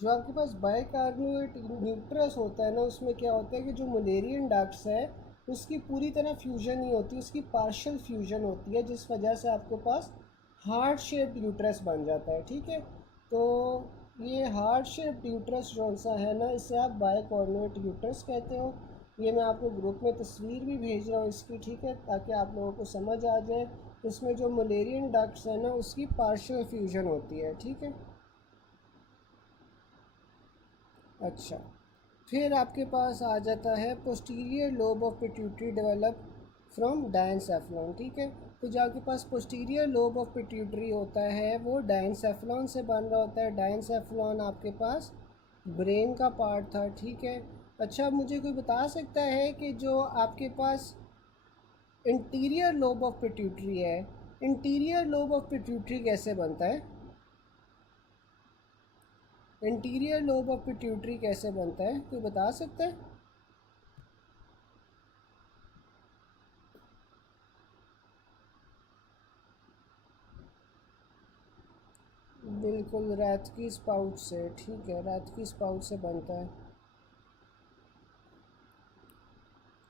जो आपके पास बाइकार्बोनेट न्यूट्रस होता है ना, उसमें क्या होता है कि जो मलेरियन डक्ट्स है उसकी पूरी तरह फ्यूजन नहीं होती, उसकी पार्शियल फ्यूजन होती है, जिस वजह से आपके पास हार्ट शेप्ड यूट्रस बन जाता है, ठीक है। तो ये हार्ट शेप्ड यूट्रस जो सा है ना, इसे आप बाइकार्बोनेट यूट्रस कहते हो। ये मैं आपको ग्रुप में तस्वीर भी भेज रहा हूँ इसकी, ठीक है, ताकि आप लोगों को समझ आ जाए। इसमें जो मलेरियन डक्ट्स है ना उसकी पार्शियल फ्यूजन होती है, ठीक है। अच्छा, फिर आपके पास आ जाता है posterior lobe of pituitary develop from diencephalon, ठीक है। तो जो आपके पास पोस्टीरियर लोब ऑफ पिट्यूटरी होता है वो डायनसेफलॉन से बन रहा होता है। डायनसेफलॉन आपके पास ब्रेन का पार्ट था, ठीक है। अच्छा, मुझे कोई बता सकता है कि जो आपके पास इंटीरियर लोब ऑफ पिट्यूटरी है, इंटीरियर लोब ऑफ पिट्यूटरी कैसे बनता है? इंटीरियर लोब ऑफ पिट्यूटरी कैसे बनता है, कोई बता सकता है? बिल्कुल, रैत की स्पाउट से, ठीक है, रैत की स्पाउट से बनता है।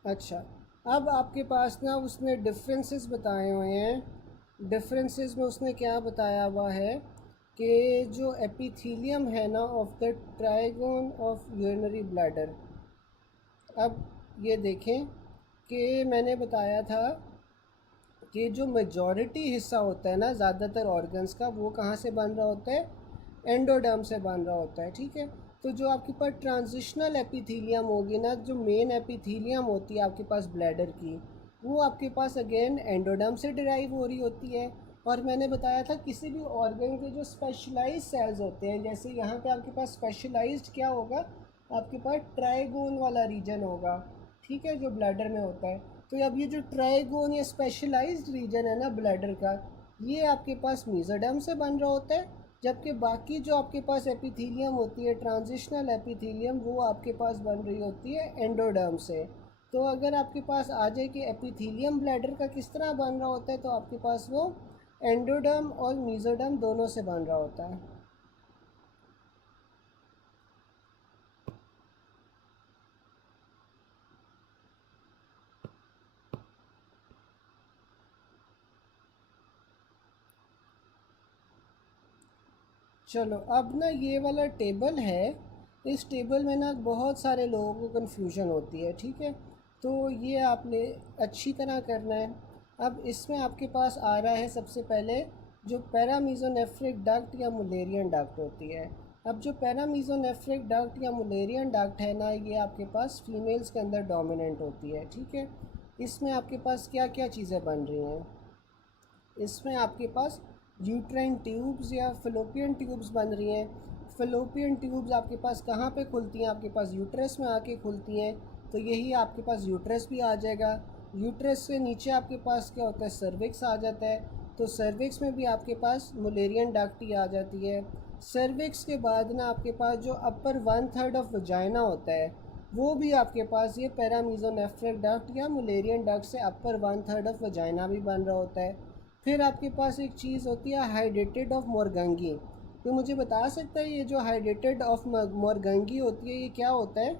अच्छा, अब आपके पास ना उसने डिफरेंसेस बताए हुए हैं। डिफरेंसेस में उसने क्या बताया हुआ है कि जो एपिथीलियम है ना of the trigon of urinary bladder, अब ये देखें कि मैंने बताया था कि जो मेजॉरिटी हिस्सा होता है ना ज़्यादातर ऑर्गन्स का, वो कहाँ से बन रहा होता है? एंडोडर्म से बन रहा होता है, ठीक है। तो जो आपके पास ट्रांजिशनल एपिथीलियम होगी ना, जो मेन एपिथीलियम होती है आपके पास ब्लैडर की, वो आपके पास अगेन एंडोडर्म से डिराइव हो रही होती है। और मैंने बताया था किसी भी ऑर्गन के जो स्पेशलाइज्ड सेल्स होते हैं, जैसे यहाँ पे आपके पास स्पेशलाइज्ड क्या होगा, आपके पास ट्राइगोन वाला रीजन होगा, ठीक है, जो ब्लैडर में होता है। तो अब ये जो ट्राइगोन या स्पेशलाइज्ड रीजन है ना ब्लैडर का, ये आपके पास मीजोडर्म से बन रहा होता है, जबकि बाकी जो आपके पास एपिथीलियम होती है, ट्रांजिशनल एपिथीलियम, वो आपके पास बन रही होती है एंडोडर्म से। तो अगर आपके पास आ जाए कि एपिथीलियम ब्लैडर का किस तरह बन रहा होता है, तो आपके पास वो एंडोडर्म और मीजोडर्म दोनों से बन रहा होता है। चलो, अब ना ये वाला टेबल है, इस टेबल में ना बहुत सारे लोगों को कन्फ्यूजन होती है, ठीक है। तो ये आपने अच्छी तरह करना है। अब इसमें आपके पास आ रहा है सबसे पहले जो पैरामीजोनेफ्रिक डक्ट या मुलेरियन डक्ट होती है। अब जो पैरामीजोनेफ्रिक डक्ट या मुलेरियन डक्ट है ना, ये आपके पास फीमेल्स के अंदर डोमिनेंट होती है, ठीक है। इसमें आपके पास क्या क्या चीज़ें बन रही हैं? इसमें आपके पास यूट्राइन ट्यूब्स या फिलोपियन ट्यूब्स बन रही हैं। फिलोपियन ट्यूब्स आपके पास कहाँ पे खुलती हैं? आपके पास यूट्रस में आके खुलती हैं। तो यही आपके पास यूट्रस भी आ जाएगा। यूट्रस से नीचे आपके पास क्या होता है? सर्विक्स आ जाता है। तो सर्विक्स में भी आपके पास मुलेरियन डक्ट आ जाती है। सर्विक्स के बाद ना आपके पास जो अपर 1/3 ऑफ वजाइना होता है वो भी आपके पास ये पैरामीजोनेफ्रिक डक्ट या मुलेरियन डक्ट से अपर 1/3 ऑफ वजाइना भी बन रहा होता है। फिर आपके पास एक चीज़ होती है हाइड्रेटेड ऑफ मोरगंगी। तो मुझे बता सकता है ये जो हाइड्रेटेड ऑफ मोरगंगी होती है ये क्या होता है?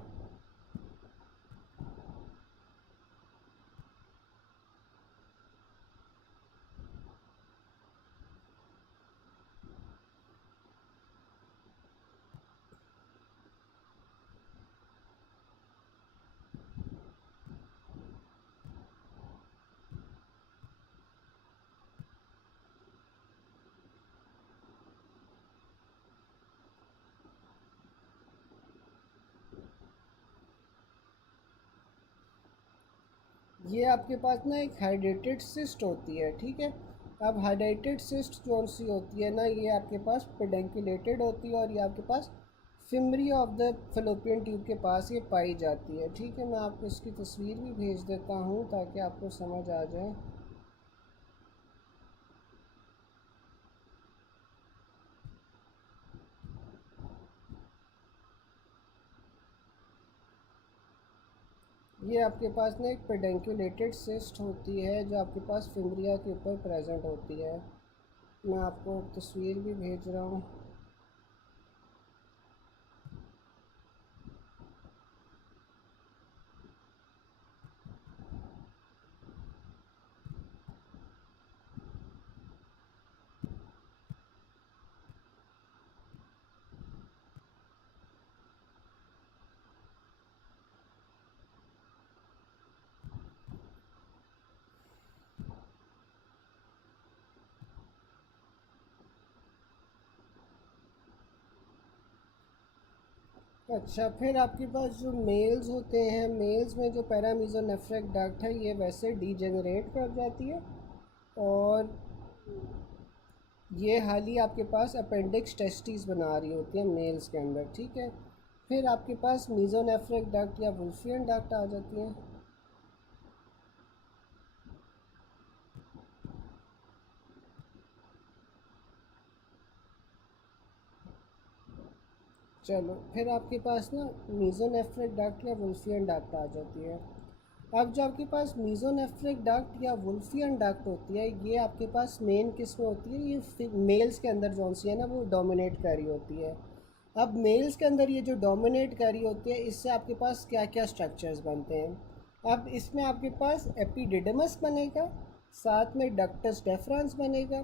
ये आपके पास ना एक हाइड्रेटेड सिस्ट होती है, ठीक है। अब हाइड्रेटेड सिस्ट कौन सी होती है ना, ये आपके पास पेडेंकुलेटेड होती है और ये आपके पास fimbriae of the fallopian tube के पास ये पाई जाती है, ठीक है। मैं आपको इसकी तस्वीर भी भेज देता हूँ ताकि आपको समझ आ जाए। ये आपके पास ना एक पेडेंकुलेटेड सिस्ट होती है जो आपके पास फिमरिया के ऊपर प्रेजेंट होती है। मैं आपको तस्वीर भी भेज रहा हूँ। अच्छा, फिर आपके पास जो मेल्स होते हैं, मेल्स में जो पैरामीजोनेफ्रिक डक्ट है ये वैसे डीजेनरेट कर जाती है और ये हाल ही आपके पास अपेंडिक्स टेस्टिस बना रही होती है मेल्स के अंदर, ठीक है। फिर आपके पास मीजोनेफ्रिक डक्ट या वुल्फियन डक्ट आ जाती हैं। चलो, फिर आपके पास ना मीजोनेफ्रिक डक्ट या वुल्फियन डक्ट आ जाती है। अब जो आपके पास मीजोनेफ्रिक डक्ट या वुल्फियन डक्ट होती है ये आपके पास मेन किस में होती है, ये मेल्स के अंदर जो सी है ना वो डोमिनेट कर रही होती है। अब मेल्स के अंदर ये जो डोमिनेट कर रही होती है इससे आपके पास क्या क्या स्ट्रक्चर्स बनते हैं। अब इसमें आपके पास एपिडिडमस बनेगा, साथ में डक्टस डेफरेंस बनेगा,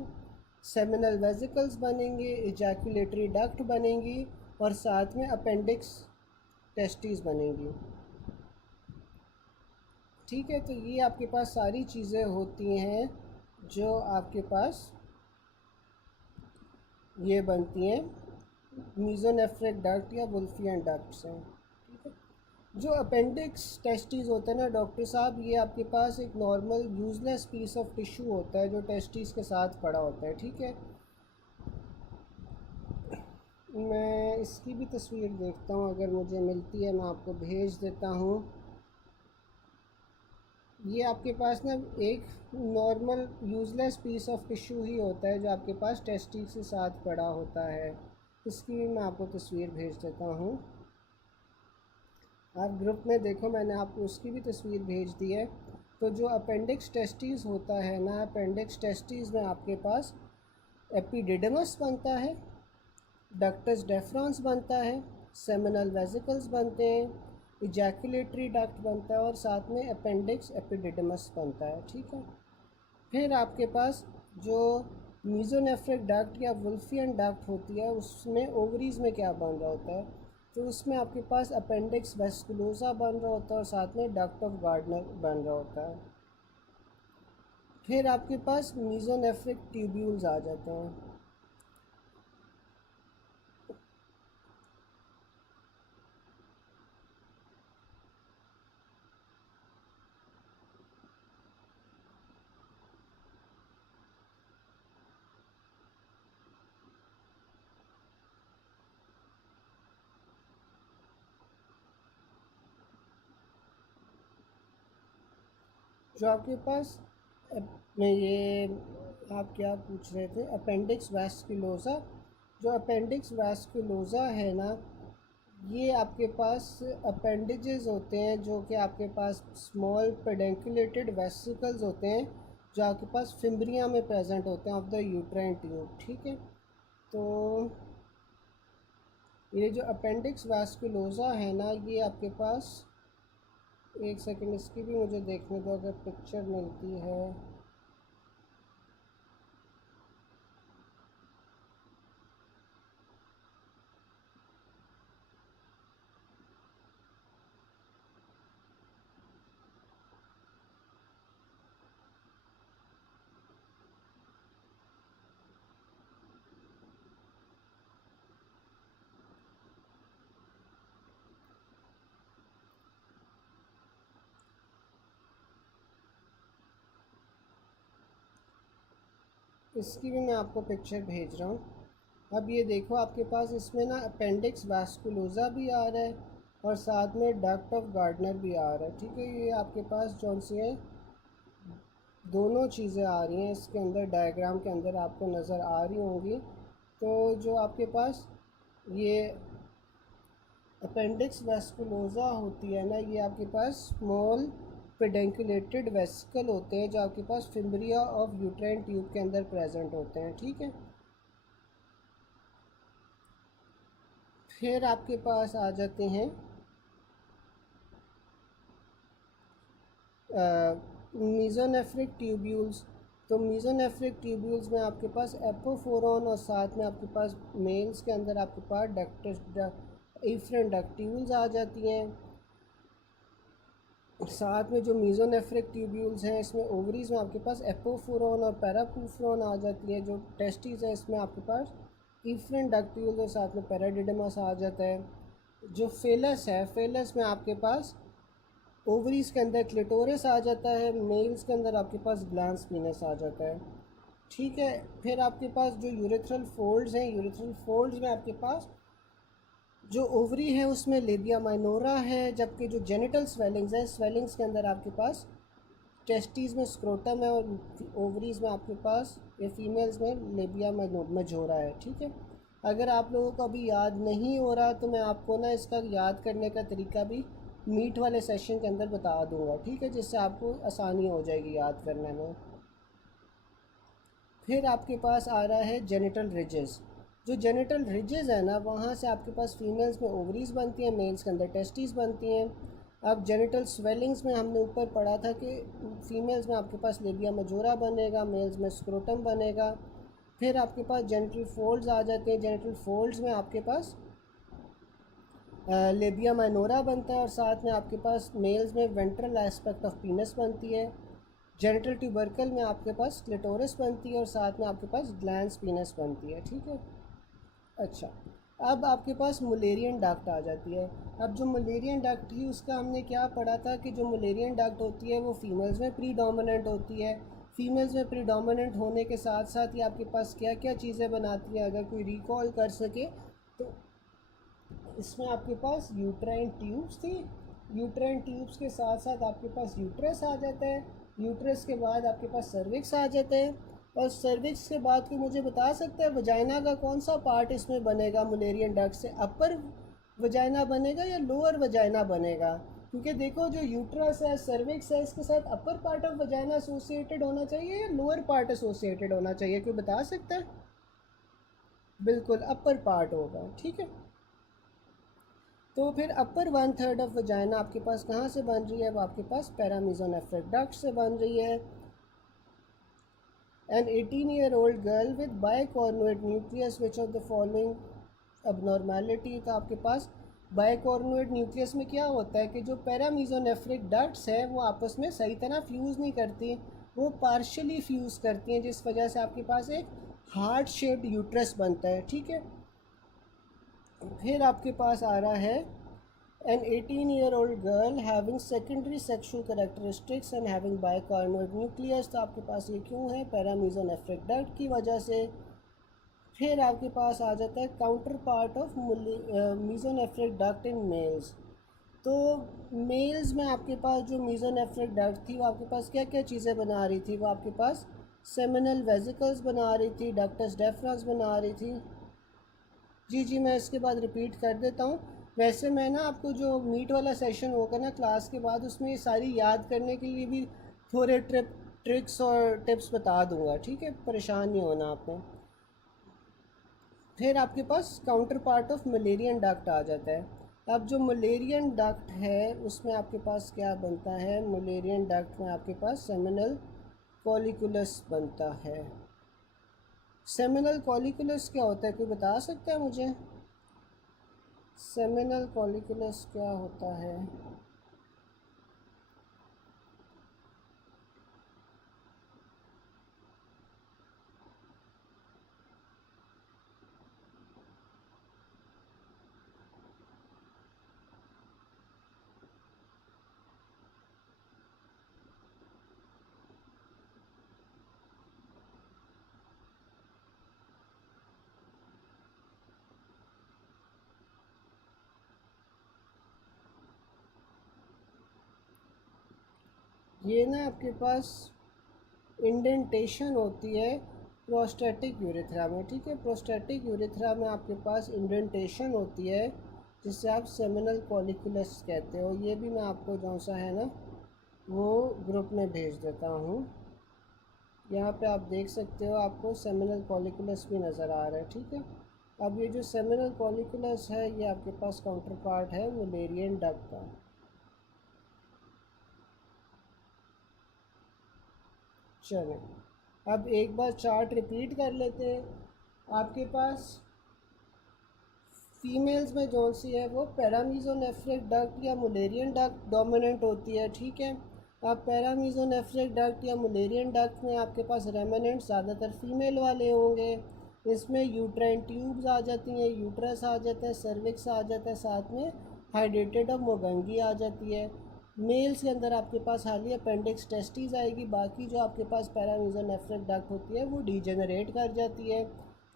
सेमिनल वेसिकल्स बनेंगे, इजैकुलेटरी डक्ट बनेंगी और साथ में अपेंडिक्स टेस्टिस बनेंगी, ठीक है। तो ये आपके पास सारी चीज़ें होती हैं जो आपके पास ये बनती हैं मीजोनेफ्रिक डक्ट या वुल्फियन डक्ट से, ठीक है। जो अपेंडिक्स टेस्टिस होता है ना डॉक्टर साहब, ये आपके पास एक normal useless piece of tissue होता है जो टेस्टिस के साथ पड़ा होता है, ठीक है। मैं इसकी भी तस्वीर देखता हूँ, अगर मुझे मिलती है मैं आपको भेज देता हूँ। ये आपके पास ना एक normal useless piece of tissue ही होता है जो आपके पास टेस्टिस के साथ पड़ा होता है। इसकी मैं आपको तस्वीर भेज देता हूँ। आप ग्रुप में देखो, मैंने आपको उसकी भी तस्वीर भेज दी है। तो जो अपेंडिक्स टेस्टिस होता है ना, अपेंडिक्स टेस्टिस में आपके पास एपिडिडमस बनता है, डक्टस डेफरेंस बनता है, सेमिनल वेसिकल्स बनते हैं, इजैकुलेटरी डक्ट बनता है और साथ में अपेंडिक्स एपिडिडमस बनता है, ठीक है। फिर आपके पास जो मीजोनेफ्रिक डक्ट या वुल्फियन डक्ट होती है उसमें ओवरीज़ में क्या बन रहा होता है, तो उसमें आपके पास अपेंडिक्स वेस्कुलोसा बन रहा होता है और साथ में डक्ट ऑफ गार्डनर बन रहा होता है। फिर आपके पास मीजोनेफ्रिक ट्यूब्यूल्स आ जाते हैं। जो आपके पास में ये आप क्या पूछ रहे थे, अपेंडिक्स वेस्कुलोसा, जो अपेंडिक्स वास्कुलोसा है ना, ये आपके पास अपेंडेजेस होते हैं जो कि आपके पास स्मॉल पेडेंकुलेटेड वेसिकल्स होते हैं जो आपके पास फिम्ब्रिया में प्रेजेंट होते हैं ऑफ द यूट्राइन ट्यूब। ठीक है, तो ये जो अपेंडिक्स वास्कुलोसा है ना, ये आपके पास, एक सेकंड इसकी भी मुझे देखने दो अगर पिक्चर मिलती है। इसकी भी मैं आपको पिक्चर भेज रहा हूँ। अब ये देखो आपके पास इसमें ना अपेंडिक्स वास्कुलोसा भी आ रहा है और साथ में डक्ट ऑफ गार्डनर भी आ रहा है। ठीक है, ये आपके पास कौन सी है, दोनों चीज़ें आ रही हैं इसके अंदर, डायग्राम के अंदर आपको नज़र आ रही होंगी। तो जो आपके पास ये अपेंडिक्स वेस्कुलोसा होती है ना, ये आपके पास स्मॉल पेडेंकुलेटेड वेसिकल होते हैं जो आपके पास फिम्ब्रिया ऑफ यूट्राइन ट्यूब के अंदर प्रेजेंट होते हैं। ठीक है, फिर आपके पास आ जाते हैं मीज़ोनेफ्रिक ट्यूब्यूल्स। तो मीज़ोनेफ्रिक ट्यूब्यूल्स में आपके पास एपोफोरॉन और साथ में आपके पास मेल्स के अंदर आपके पास इफ्रेंट डक्ट्यूल्स आ जाती हैं। साथ में जो मीज़ोनेफ्रिक ट्यूब्यूल्स हैं इसमें ओवरीज़ में आपके पास एपोफोरॉन और पैरापूफ्रॉन आ जाती है। जो टेस्टिस है इसमें आपके पास इफ्रेंट डक्ट्यूल्स और साथ में पैराडिडमस आ जाता है। जो फेलस है, फेलस में आपके पास ओवरीज़ के अंदर क्लिटोरिस आ जाता है, मेल्स के अंदर आपके पास ग्लैंस पीनस आ जाता है। ठीक है, फिर आपके पास जो यूरेथ्रल फोल्ड्स हैं, यूरेथ्रल फोल्ड्स में आपके पास जो ओवरी है उसमें लेबिया माइनोरा है, जबकि जो जेनिटल स्वेलिंग्स हैं, स्वेलिंग्स के अंदर आपके पास टेस्टीज़ में स्क्रोटम है और ओवरीज़ में आपके पास ये फीमेल्स में लेबिया मजोरा है। ठीक है, अगर आप लोगों को अभी याद नहीं हो रहा तो मैं आपको ना इसका याद करने का तरीका भी मीट वाले सेशन के अंदर बता दूंगा। ठीक है, जिससे आपको आसानी हो जाएगी याद करने में। फिर आपके पास आ रहा है जेनिटल रिजेस। जो जेनिटल रिजेस है ना, वहाँ से आपके पास फीमेल्स में ओवरीज बनती हैं, मेल्स के अंदर टेस्टीज बनती हैं। अब जेनिटल स्वेलिंग्स में हमने ऊपर पढ़ा था कि फीमेल्स में आपके पास लेबिया मजोरा बनेगा, मेल्स में स्क्रोटम बनेगा। फिर आपके पास जेनिटल फोल्ड्स आ जाते हैं, जेनिटल फोल्ड्स में आपके पास लेबिया माइनोरा बनता है और साथ में आपके पास मेल्स में वेंट्रल एस्पेक्ट ऑफ पीनस बनती है। जेनिटल ट्यूबरकल में आपके पास क्लिटोरिस बनती है और साथ में आपके पास ग्लैंस पीनस बनती है। ठीक है, अच्छा, अब आपके पास मुलेरियन डक्ट आ जाती है। अब जो मुलेरियन डक्ट थी उसका हमने क्या पढ़ा था कि जो मुलेरियन डक्ट होती है वो फीमेल्स में प्रीडोमिनेंट होती है। फीमेल्स में प्रीडोमिनेंट होने के साथ साथ ही आपके पास क्या क्या चीज़ें बनाती हैं, अगर कोई रिकॉल कर सके तो इसमें आपके पास यूट्राइन ट्यूब्स थी। यूट्राइन ट्यूब्स के साथ साथ आपके पास यूट्रस आ जाता है। यूट्रस के बाद आपके पास सर्विक्स आ जाता है और सर्विक्स के बाद कोई मुझे बता सकता है वजाइना का कौन सा पार्ट इसमें बनेगा मुलेरियन डक्ट से, अपर वजाइना बनेगा या लोअर वजाइना बनेगा? क्योंकि देखो जो यूट्रस है, सर्विक्स है, इसके साथ upper part of vagina associated होना चाहिए या लोअर पार्ट एसोसिएटेड होना चाहिए, कोई बता सकता है? बिल्कुल अपर पार्ट होगा। ठीक है, तो फिर अपर 1/3 ऑफ वजाइना आपके पास कहाँ से बन रही है? वो आपके पास पैरामीजोनेफ्रिक डक्ट से बन रही है। An 18-year-old girl with bicornuate nucleus which of the following abnormality. तो आपके पास बाइकॉर्नुएट न्यूक्लियस में क्या होता है कि जो पैरामीजोनेफ्रिक डक्ट्स है वो आपस में सही तरह फ्यूज़ नहीं करती, वो पार्शली फ्यूज़ करती हैं, जिस वजह से आपके पास एक हार्ट शेप्ड यूट्रस बनता है। ठीक है, फिर आपके पास आ रहा है an 18-year-old girl having secondary sexual characteristics and having bicornuate nucleus। तो आपके पास ये क्यों है? पैरामीजोनेफ्रिक डक्ट की वजह से। फिर आपके पास आ जाता है counter part of mesonephric duct in males. तो मेल्स में आपके पास जो मीजोनेफ्रिक डक्ट थी वो आपके पास क्या क्या चीज़ें बना रही थी? वो आपके पास सेमिनल वेजिकल्स बना रही थी, डक्टस डेफरंस बना रही थी, जी जी, मैं इसके बाद रिपीट कर देता हूँ। वैसे मैं ना आपको जो मीट वाला सेशन होगा ना क्लास के बाद, उसमें ये सारी याद करने के लिए भी थोड़े ट्रिक्स और टिप्स बता दूंगा, ठीक है, परेशान नहीं होना आपने। फिर आपके पास counterpart of Mullerian duct आ जाता है। अब जो मलेरियन डक्ट है उसमें आपके पास क्या बनता है, मलेरियन डक्ट में आपके पास सेमिनल कॉलिकुलस बनता है। सेमिनल कॉलिकुलस क्या होता है, कोई बता सकता है मुझे? सेमिनल कॉलिकुलस क्या होता है? ये ना आपके पास इंडेंटेशन होती है प्रोस्टेटिक यूरेथ्रा में, ठीक है। प्रोस्टेटिक यूरेथ्रा में आपके पास इंडेंटेशन होती है जिससे आप सेमिनल कॉलिकुलस कहते हो। ये भी मैं आपको जो सा है ना वो ग्रुप में भेज देता हूँ। यहाँ पे आप देख सकते हो, आपको सेमिनल कॉलिकुलस भी नज़र आ रहा है, ठीक है। अब ये जो सेमिनल कॉलिकुलस है ये आपके पास काउंटर पार्ट है मुलेरियन डक्ट का। चलें, अब एक बार चार्ट रिपीट कर लेते हैं। आपके पास फीमेल्स में जो सी है वो पैरामीजोनेफ्रिक डक्ट या मुलेरियन डक्ट डोमिनेंट होती है, ठीक है। अब पैरामीजोनेफ्रिक डक्ट या मुलेरियन डक्ट में आपके पास रेमिनेंट ज़्यादातर फीमेल वाले होंगे। इसमें यूट्राइन ट्यूब्स आ जाती हैं, यूट्रस आ जाता है, सर्विक्स आ जाता है, साथ में हाइड्रेटेड ऑफ मोगंगी आ जाती है। मेल्स के अंदर आपके पास हाली अपेंडिक्स टेस्टिस आएगी। बाकी जो आपके पास पैरामीजोनेफ्रिक डक्ट होती है वो डीजेनरेट कर जाती है।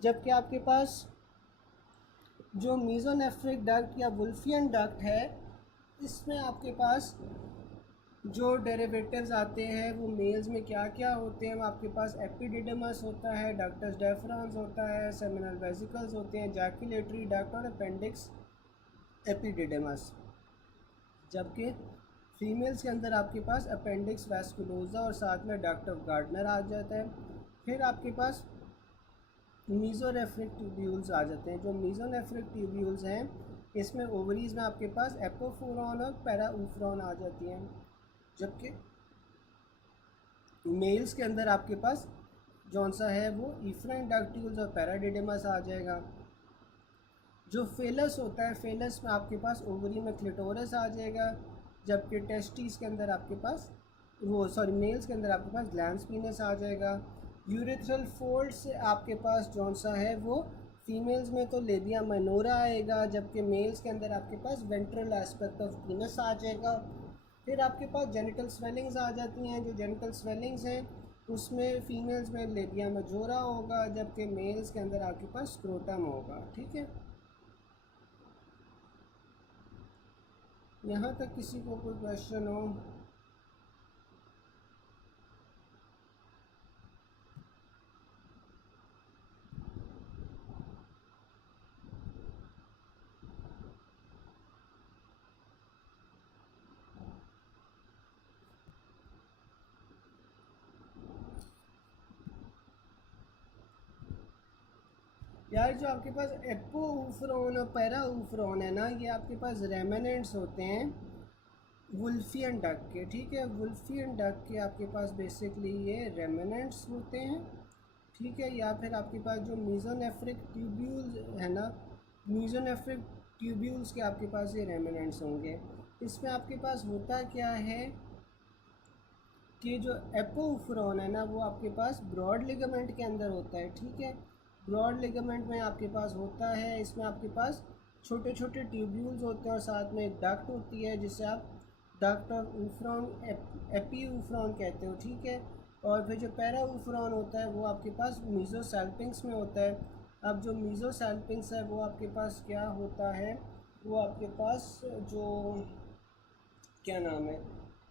जबकि आपके पास जो मीज़ोनेफ्रिक डक्ट या वुल्फियन डक्ट है, इसमें आपके पास जो डेरिवेटिव्स आते हैं वो मेल्स में क्या क्या होते हैं। आपके पास एपिडिडमस होता है, डक्टस डेफरंस होता है, सेमिनल वेसिकल्स होते हैं, जैकुलेटरी डक्ट और अपेंडिक्स एपिडिडमस। जबकि फीमेल्स के अंदर आपके पास अपेंडिक्स वैस्कुलोजा और साथ में डक्ट ऑफ गार्डनर आ जाता है। फिर आपके पास मीज़ोनेफ्रिक ट्यूब्यूल्स आ जाते हैं। जो मीज़ोनेफ्रिक ट्यूब्यूल्स हैं इसमें ओवरीज़ में आपके पास एपोफोरॉन और पैराऊफ्रॉन आ जाती हैं। जबकि मेल्स के अंदर आपके पास जौन सा है वो इफ्रेंट डक्ट्यूल्स और पैराडिडमस आ जाएगा। जो फेलस होता है, फेलस में आपके पास ओवरी में क्लिटोरस आ जाएगा। जबकि टेस्टिस के अंदर आपके पास मेल्स के अंदर आपके पास ग्लैंड्स पीनस आ जाएगा। यूरेथ्रल फोल्ड से आपके पास जौन सा है वो फीमेल्स में तो लेबिया माइनोरा आएगा, जबकि मेल्स के अंदर आपके पास वेंट्रल एस्पेक्ट ऑफ पीनस आ जाएगा। फिर आपके पास जेनिटल स्वेलिंग्स आ जाती हैं। जो जेनिटल स्वेलिंग्स हैं उसमें फीमेल्स में लेबिया मजोरा होगा, जबकि मेल्स के अंदर आपके पास स्क्रोटम होगा, ठीक है। यहाँ तक किसी को कोई क्वेश्चन हो? यार जो आपके पास एपोऊफ्रॉन और पैराऊफ्रॉन है ना, ये आपके पास रेमिनेंट्स होते हैं वुल्फियन डक के, ठीक है। वुल्फियन डक के आपके पास बेसिकली ये रेमिनेंट्स होते हैं, ठीक है। या फिर आपके पास जो मीज़ोनेफ्रिक ट्यूब्यूल्स है ना, मीज़ोनेफ्रिक ट्यूब्यूल्स के आपके पास ये रेमिनेंट्स होंगे। इसमें आपके पास होता क्या है कि जो एपोफ्रॉन है ना वो आपके पास ब्रॉड लिगामेंट के अंदर होता है, ठीक है। ब्रॉड लिगामेंट में आपके पास होता है, इसमें आपके पास छोटे छोटे ट्यूब्यूल्स होते हैं और साथ में एक डक्ट होती है जिसे आप डक्ट ऑफ ऊफ्रॉन एपीऊफ्रॉन कहते हो, ठीक है। और फिर जो पैराऊफ्रॉन होता है वो आपके पास मीज़ोसैल्पिंग्स में होता है। अब जो मीज़ोसैल्पिंग्स है वो आपके पास क्या होता है, वो आपके पास जो क्या नाम है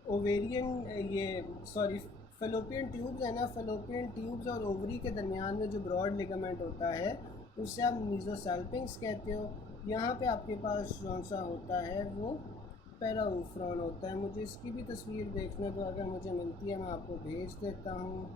ओवेरियन, ये सॉरी फेलोपियन ट्यूब्स है ना, फेलोपियन ट्यूब्स और ओवरी के दरमियान में जो ब्रॉड लिगामेंट होता है उससे आप मीज़ोसल्पिंक्स कहते हो। यहाँ पे आपके पास कौन सा होता है, वो पैराओफ्रॉन होता है। मुझे इसकी भी तस्वीर देखने दो, अगर मुझे मिलती है मैं आपको भेज देता हूँ।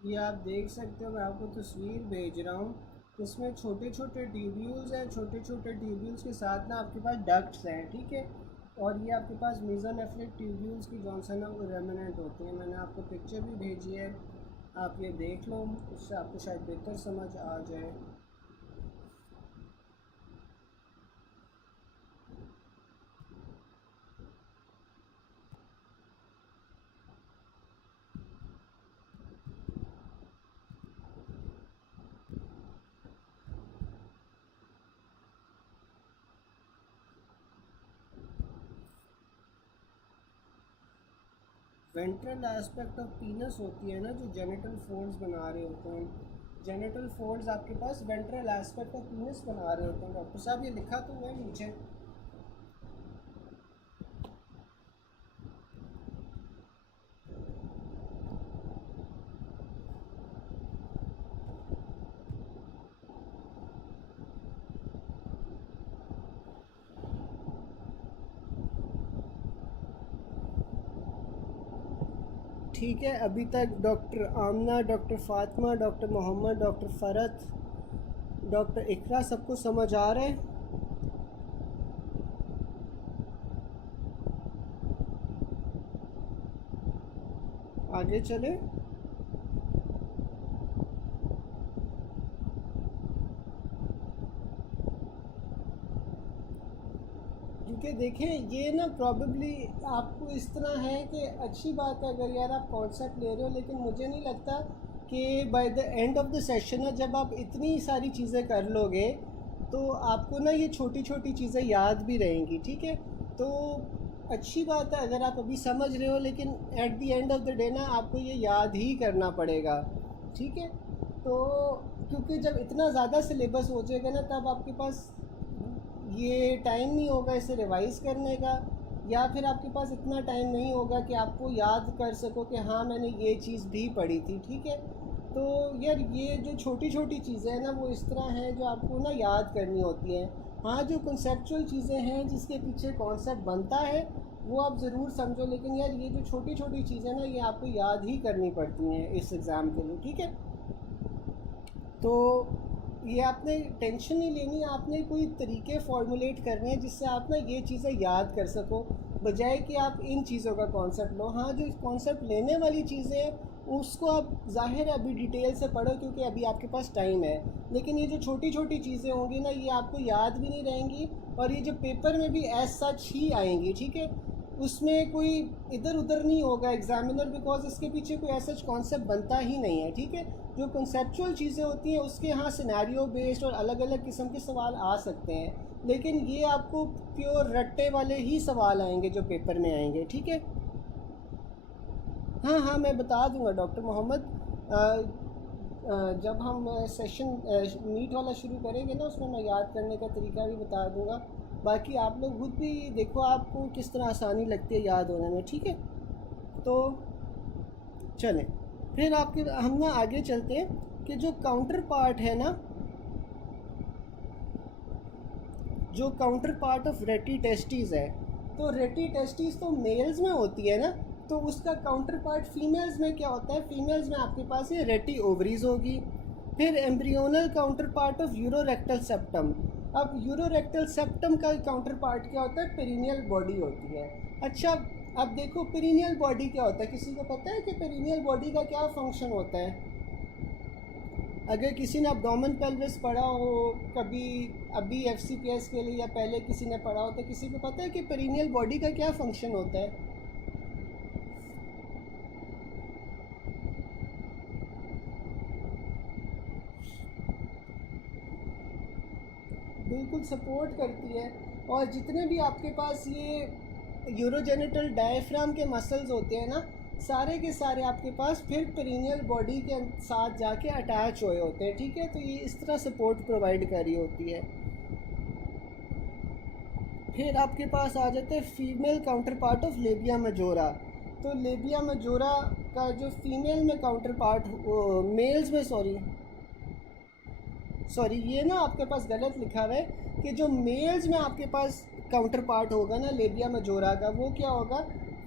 ये आप देख सकते हो, मैं आपको तस्वीर भेज रहा हूँ। इसमें छोटे छोटे ट्यूब्यूल्स हैं, छोटे छोटे ट्यूब्यूल्स के साथ ना आपके पास डक्ट्स हैं, ठीक है। और ये आपके पास मीज़ोनेफ्रिक ट्यूब्यूल्स की जौन सा ना वो रेमिनेंट होते हैं। मैंने आपको पिक्चर भी भेजी है, आप ये देख लो, उससे आपको शायद बेहतर समझ आ जाए। वेंट्रल एस्पेक्ट ऑफ पीनस होती है ना, जो जेनिटल फोल्ड्स बना रहे होते हैं, जेनिटल फोल्ड्स आपके पास वेंट्रल एस्पेक्ट ऑफ पीनस बना रहे होते हैं। डॉक्टर साहब ये लिखा तो है नीचे। ठीक है, अभी तक doctor Amna, doctor Fatima, doctor Mohammad, doctor Farhat, doctor Iqra सबको समझ आ रहा है? आगे चले। क्योंकि देखें ये ना प्रॉबेबली आपको इस तरह है कि अच्छी बात है अगर यार आप कॉन्सेप्ट ले रहे हो, लेकिन मुझे नहीं लगता कि by the end of the session ना जब आप इतनी सारी चीज़ें कर लोगे तो आपको ना ये छोटी छोटी चीज़ें याद भी रहेंगी, ठीक है। तो अच्छी बात है अगर आप अभी समझ रहे हो, लेकिन at the end of the day ना आपको ये याद ही करना पड़ेगा, ठीक है। तो क्योंकि जब इतना ज़्यादा सिलेबस हो जाएगा ना तब आपके पास ये टाइम नहीं होगा इसे रिवाइज़ करने का, या फिर आपके पास इतना टाइम नहीं होगा कि आपको याद कर सको कि हाँ मैंने ये चीज़ भी पढ़ी थी, ठीक है। तो यार ये जो छोटी छोटी चीज़ें हैं ना वो इस तरह हैं जो आपको ना याद करनी होती हैं। हाँ, जो कंसेप्चुअल चीज़ें हैं जिसके पीछे कॉन्सेप्ट बनता है वो आप ज़रूर समझो, लेकिन यार ये जो छोटी छोटी चीज़ें ना ये आपको याद ही करनी पड़ती हैं इस एग्ज़ाम के लिए, ठीक है। तो ये आपने टेंशन नहीं लेनी, आपने कोई तरीके फॉर्मुलेट करने हैं जिससे आप ना ये चीज़ें याद कर सको, बजाय कि आप इन चीज़ों का कॉन्सेप्ट लो। हाँ, जो कॉन्सेप्ट लेने वाली चीज़ें हैं उसको आप ज़ाहिर है अभी डिटेल से पढ़ो क्योंकि अभी आपके पास टाइम है, लेकिन ये जो छोटी छोटी चीज़ें होंगी ना ये आपको याद भी नहीं रहेंगी और ये जो पेपर में भी एज सच ही आएंगी, ठीक है। उसमें कोई इधर उधर नहीं होगा एग्जामिनर, बिकॉज इसके पीछे कोई ऐसा कॉन्सेप्ट बनता ही नहीं है, ठीक है। जो कंसेप्चुअल चीज़ें होती हैं उसके यहाँ सिनेरियो बेस्ड और अलग अलग किस्म के सवाल आ सकते हैं, लेकिन ये आपको प्योर रट्टे वाले ही सवाल आएंगे जो पेपर में आएंगे, ठीक है। हाँ हाँ, मैं बता दूंगा डॉक्टर मोहम्मद, जब हम सेशन मीट वाला शुरू करेंगे ना उसमें मैं याद करने का तरीका भी बता दूंगा। बाकी आप लोग खुद भी देखो आपको किस तरह आसानी लगती है याद होने में, ठीक है। तो चलें फिर आपके हम ना आगे चलते हैं कि जो काउंटर पार्ट है ना, जो काउंटर पार्ट ऑफ रेटी टेस्टिस है, तो रेटी टेस्टिस तो मेल्स में होती है ना, तो उसका काउंटर पार्ट फीमेल्स में क्या होता है? फीमेल्स में आपके पास ये रेटी ओवरीज होगी। फिर embryonal counterpart of urorectal septum. अब यूरोरेक्टल सेप्टम का काउंटर पार्ट क्या होता है? पेरिनियल बॉडी होती है। अच्छा, अब देखो पेरिनियल बॉडी क्या होता है, किसी को पता है कि पेरिनियल बॉडी का क्या फंक्शन होता है? अगर किसी ने अब्डोमेन पेल्विस पढ़ा हो कभी, अभी एफसीपीएस के लिए या पहले किसी ने पढ़ा हो, तो किसी को पता है कि पेरिनियल बॉडी का क्या फंक्शन होता है? बिल्कुल सपोर्ट करती है। और जितने भी आपके पास ये यूरोजेनिटल डायफ्राम के मसल्स होते हैं ना, सारे के सारे आपके पास फिर पेरिनियल बॉडी के साथ जाके अटैच हुए होते हैं, ठीक है। तो ये इस तरह सपोर्ट प्रोवाइड कर रही होती है। फिर आपके पास आ जाते हैं female counter part of labia majora. तो लेबिया मेजोरा का जो फीमेल में काउंटर पार्ट, मेल्स में सॉरी ये ना आपके पास गलत लिखा हुआ है कि जो मेल्स में आपके पास काउंटर पार्ट होगा ना लेबिया मेजोरा का, वो क्या होगा,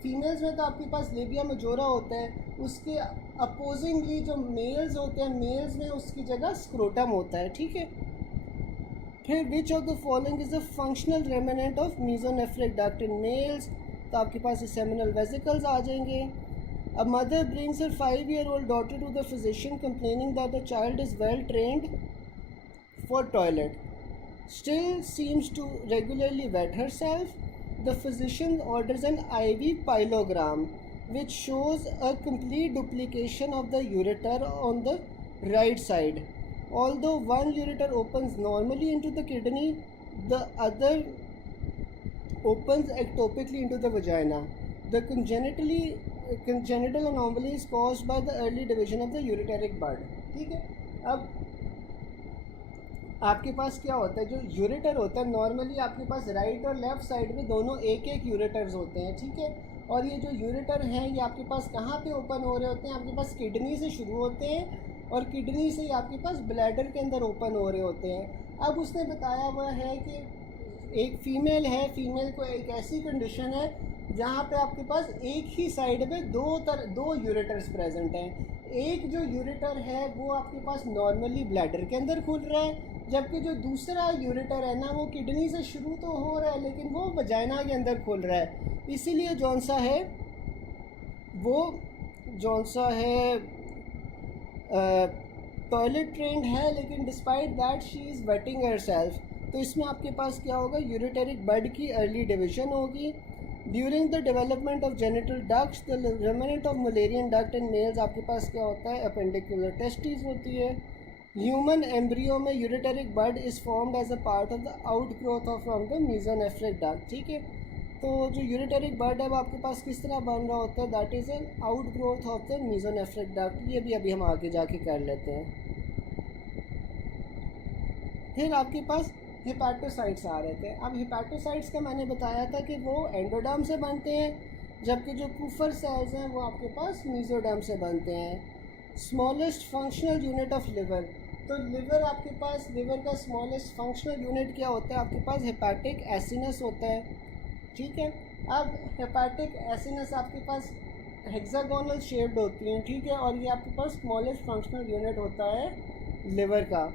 फीमेल्स में तो आपके पास लेबिया मेजोरा होता है, उसके अपोजिंगली जो मेल्स होते हैं, मेल्स में उसकी जगह स्क्रोटम होता है, ठीक है। फिर which of the following is the functional remnant of mesonephric duct in males, तो आपके पास सेमिनल वेसिकल्स आ जाएंगे। A mother brings her 5-year-old daughter to the physician complaining that the child is well trained for toilet, still seems to regularly wet herself. The physician orders an IV pyelogram which shows a complete duplication of the ureter on the right side. Although one ureter opens normally into the kidney, the other opens ectopically into the vagina. The congenital anomaly is caused by the early division of the ureteric bud, ठीक है। अब आपके पास क्या होता है, जो ureter होता है नॉर्मली आपके पास राइट और लेफ़्ट साइड में दोनों एक एक यूरेटर्स होते हैं, ठीक है। और ये जो यूरेटर हैं ये आपके पास कहाँ पे ओपन हो रहे होते हैं, आपके पास किडनी से शुरू होते हैं और किडनी से ही आपके पास ब्लैडर के अंदर ओपन हो रहे होते हैं। अब उसने बताया हुआ है कि एक फ़ीमेल है, फ़ीमेल को एक ऐसी कंडीशन है जहाँ पे आपके पास एक ही साइड में दो यूरेटर्स प्रेजेंट हैं। एक जो यूरेटर है वो आपके पास नॉर्मली ब्लैडर के अंदर खुल रहा है, जबकि जो दूसरा यूरेटर है ना वो किडनी से शुरू तो हो रहा है लेकिन वो वजाइना के अंदर खुल रहा है। इसीलिए जौन सा है टॉयलेट ट्रेंड है, लेकिन despite that she is waiting herself. तो इसमें आपके पास क्या होगा, यूरेटेरिक बड की अर्ली डिवीजन होगी। During the development of genital ducts the remnant of Mullerian duct in mails, आपके पास क्या होता है, अपेंडिकुलर टेस्टिस होती है। ह्यूमन एम्ब्रियो में ureteric bud is formed as a part of the outgrowth of from the mesonephric duct, ठीक है। तो जो यूरेटेरिक बड है वो आपके पास किस तरह बन रहा होता है, that is an outgrowth of the mesonephric duct. ये भी अभी हम आगे जाके कर लेते हैं। फिर आपके पास हिपैटोसाइट्स आ रहे थे। अब हिपैटोसाइट्स का मैंने बताया था कि वो एंडोडर्म से बनते हैं, जबकि जो कुफर सेल्स हैं वो आपके पास मीजोडर्म से बनते हैं। Smallest functional unit of liver, तो लिवर आपके पास, लिवर का स्मॉलेस्ट फंक्शनल यूनिट क्या होता है, आपके पास हेपेटिक एसिनस होता है, ठीक है। अब हेपेटिक एसिनस आपके पास हेक्सागोनल शेप्ड होती हैं, ठीक है, और ये आपके पास स्मॉलेस्ट फंक्शनल यूनिट होता है लिवर का।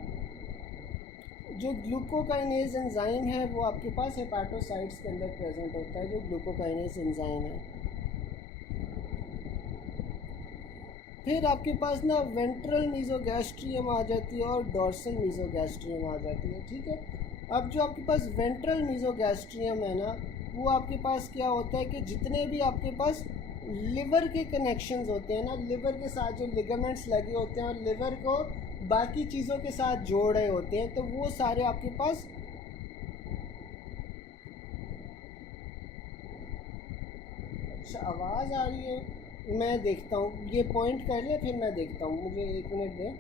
जो ग्लूकोकाइनेज एंजाइम है वो आपके पास हेपेटोसाइट्स के अंदर प्रेजेंट होता है, जो ग्लूकोकाइनेज एंजाइम है। फिर आपके पास ना वेंट्रल मीजोगैस्ट्रियम आ जाती है और डॉर्सल मीजोगैस्ट्रियम आ जाती है, ठीक है। अब जो आपके पास वेंट्रल मीजोगैस्ट्रियम है ना, वो आपके पास क्या होता है कि जितने भी आपके पास लिवर के कनेक्शंस होते हैं ना, लिवर के साथ जो लिगामेंट्स लगे होते हैं और लिवर को बाकी चीज़ों के साथ जोड़ रहे होते हैं, तो वो सारे आपके पास अच्छा आवाज़ आ रही है, मैं देखता हूँ, ये पॉइंट कर ले फिर मैं देखता हूँ, मुझे 1 मिनट दें।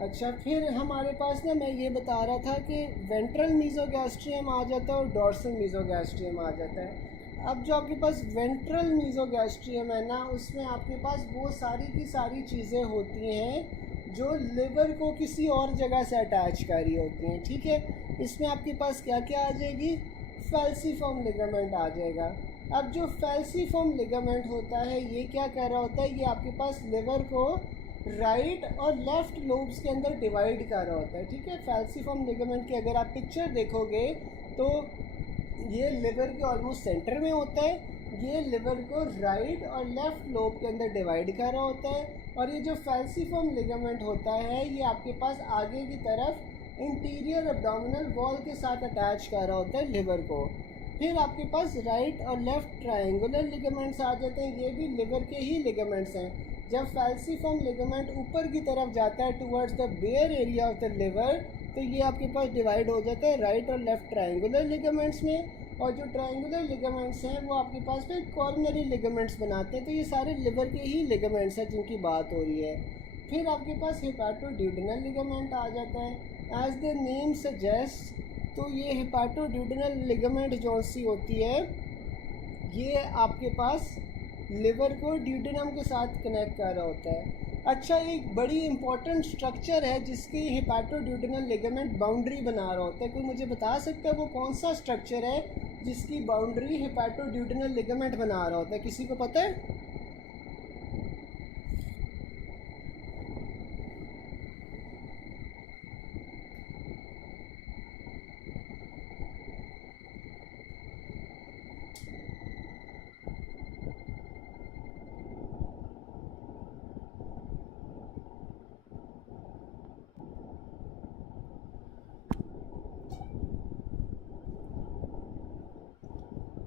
अच्छा, फिर हमारे पास ना मैं ये बता रहा था कि वेंट्रल मीजोगैस्ट्रियम आ जाता है और डॉर्सल मीजोगैस्ट्रियम आ जाता है। अब जो आपके पास वेंट्रल मीजोगैस्ट्रियम है ना, उसमें आपके पास वो सारी की सारी चीज़ें होती हैं जो लिवर को किसी और जगह से अटैच कर रही होती हैं, ठीक है। इसमें आपके पास क्या क्या आ जाएगी, फैल्सीफॉर्म लिगामेंट आ जाएगा। अब जो फैल्सीफॉर्म लिगामेंट होता है ये क्या कर रहा होता है, ये आपके पास लिवर को राइट और लेफ़्ट लोब्स के अंदर डिवाइड कर रहा होता है, ठीक है। फैल्सीफॉर्म लिगामेंट की अगर आप पिक्चर देखोगे तो ये लिवर के ऑलमोस्ट सेंटर में होता है, ये लिवर को राइट और लेफ़्ट लोब के अंदर डिवाइड कर रहा होता है, और ये जो फैल्सीफॉर्म लिगामेंट होता है ये आपके पास आगे की तरफ इंटीरियर एब्डोमिनल वॉल के साथ अटैच कर रहा होता है लिवर को। फिर आपके पास राइट और लेफ़्ट ट्रायंगुलर लिगामेंट्स आ जाते हैं, ये भी लिवर के ही लिगामेंट्स हैं। जब फैल्सीफॉर्म लिगामेंट ऊपर की तरफ जाता है towards the bare area of the liver, तो ये आपके पास डिवाइड हो जाता है राइट और लेफ़्ट ट्रायंगुलर लिगामेंट्स में, और जो ट्रायंगुलर लिगामेंट्स हैं वो आपके पास फिर कॉर्नरी लिगामेंट्स बनाते हैं। तो ये सारे लिवर के ही लिगामेंट्स हैं जिनकी बात हो रही है। फिर आपके पास हेपाटोड्यूडेनल लिगामेंट आ जाता है। एज द नेम सजेस्ट, तो ये हेपाटोड्यूडेनल लिगामेंट जो सी होती है ये आपके पास लिवर को ड्यूडेनम के साथ कनेक्ट कर रहा होता है। अच्छा, एक बड़ी इंपॉर्टेंट स्ट्रक्चर है जिसकी हेपाटोड्यूडेनल लिगामेंट बाउंड्री बना रहा होता है। कोई मुझे बता सकता है वो कौन सा स्ट्रक्चर है जिसकी बाउंड्री हेपाटोड्यूडेनल लिगामेंट बना रहा होता है? किसी को पता है?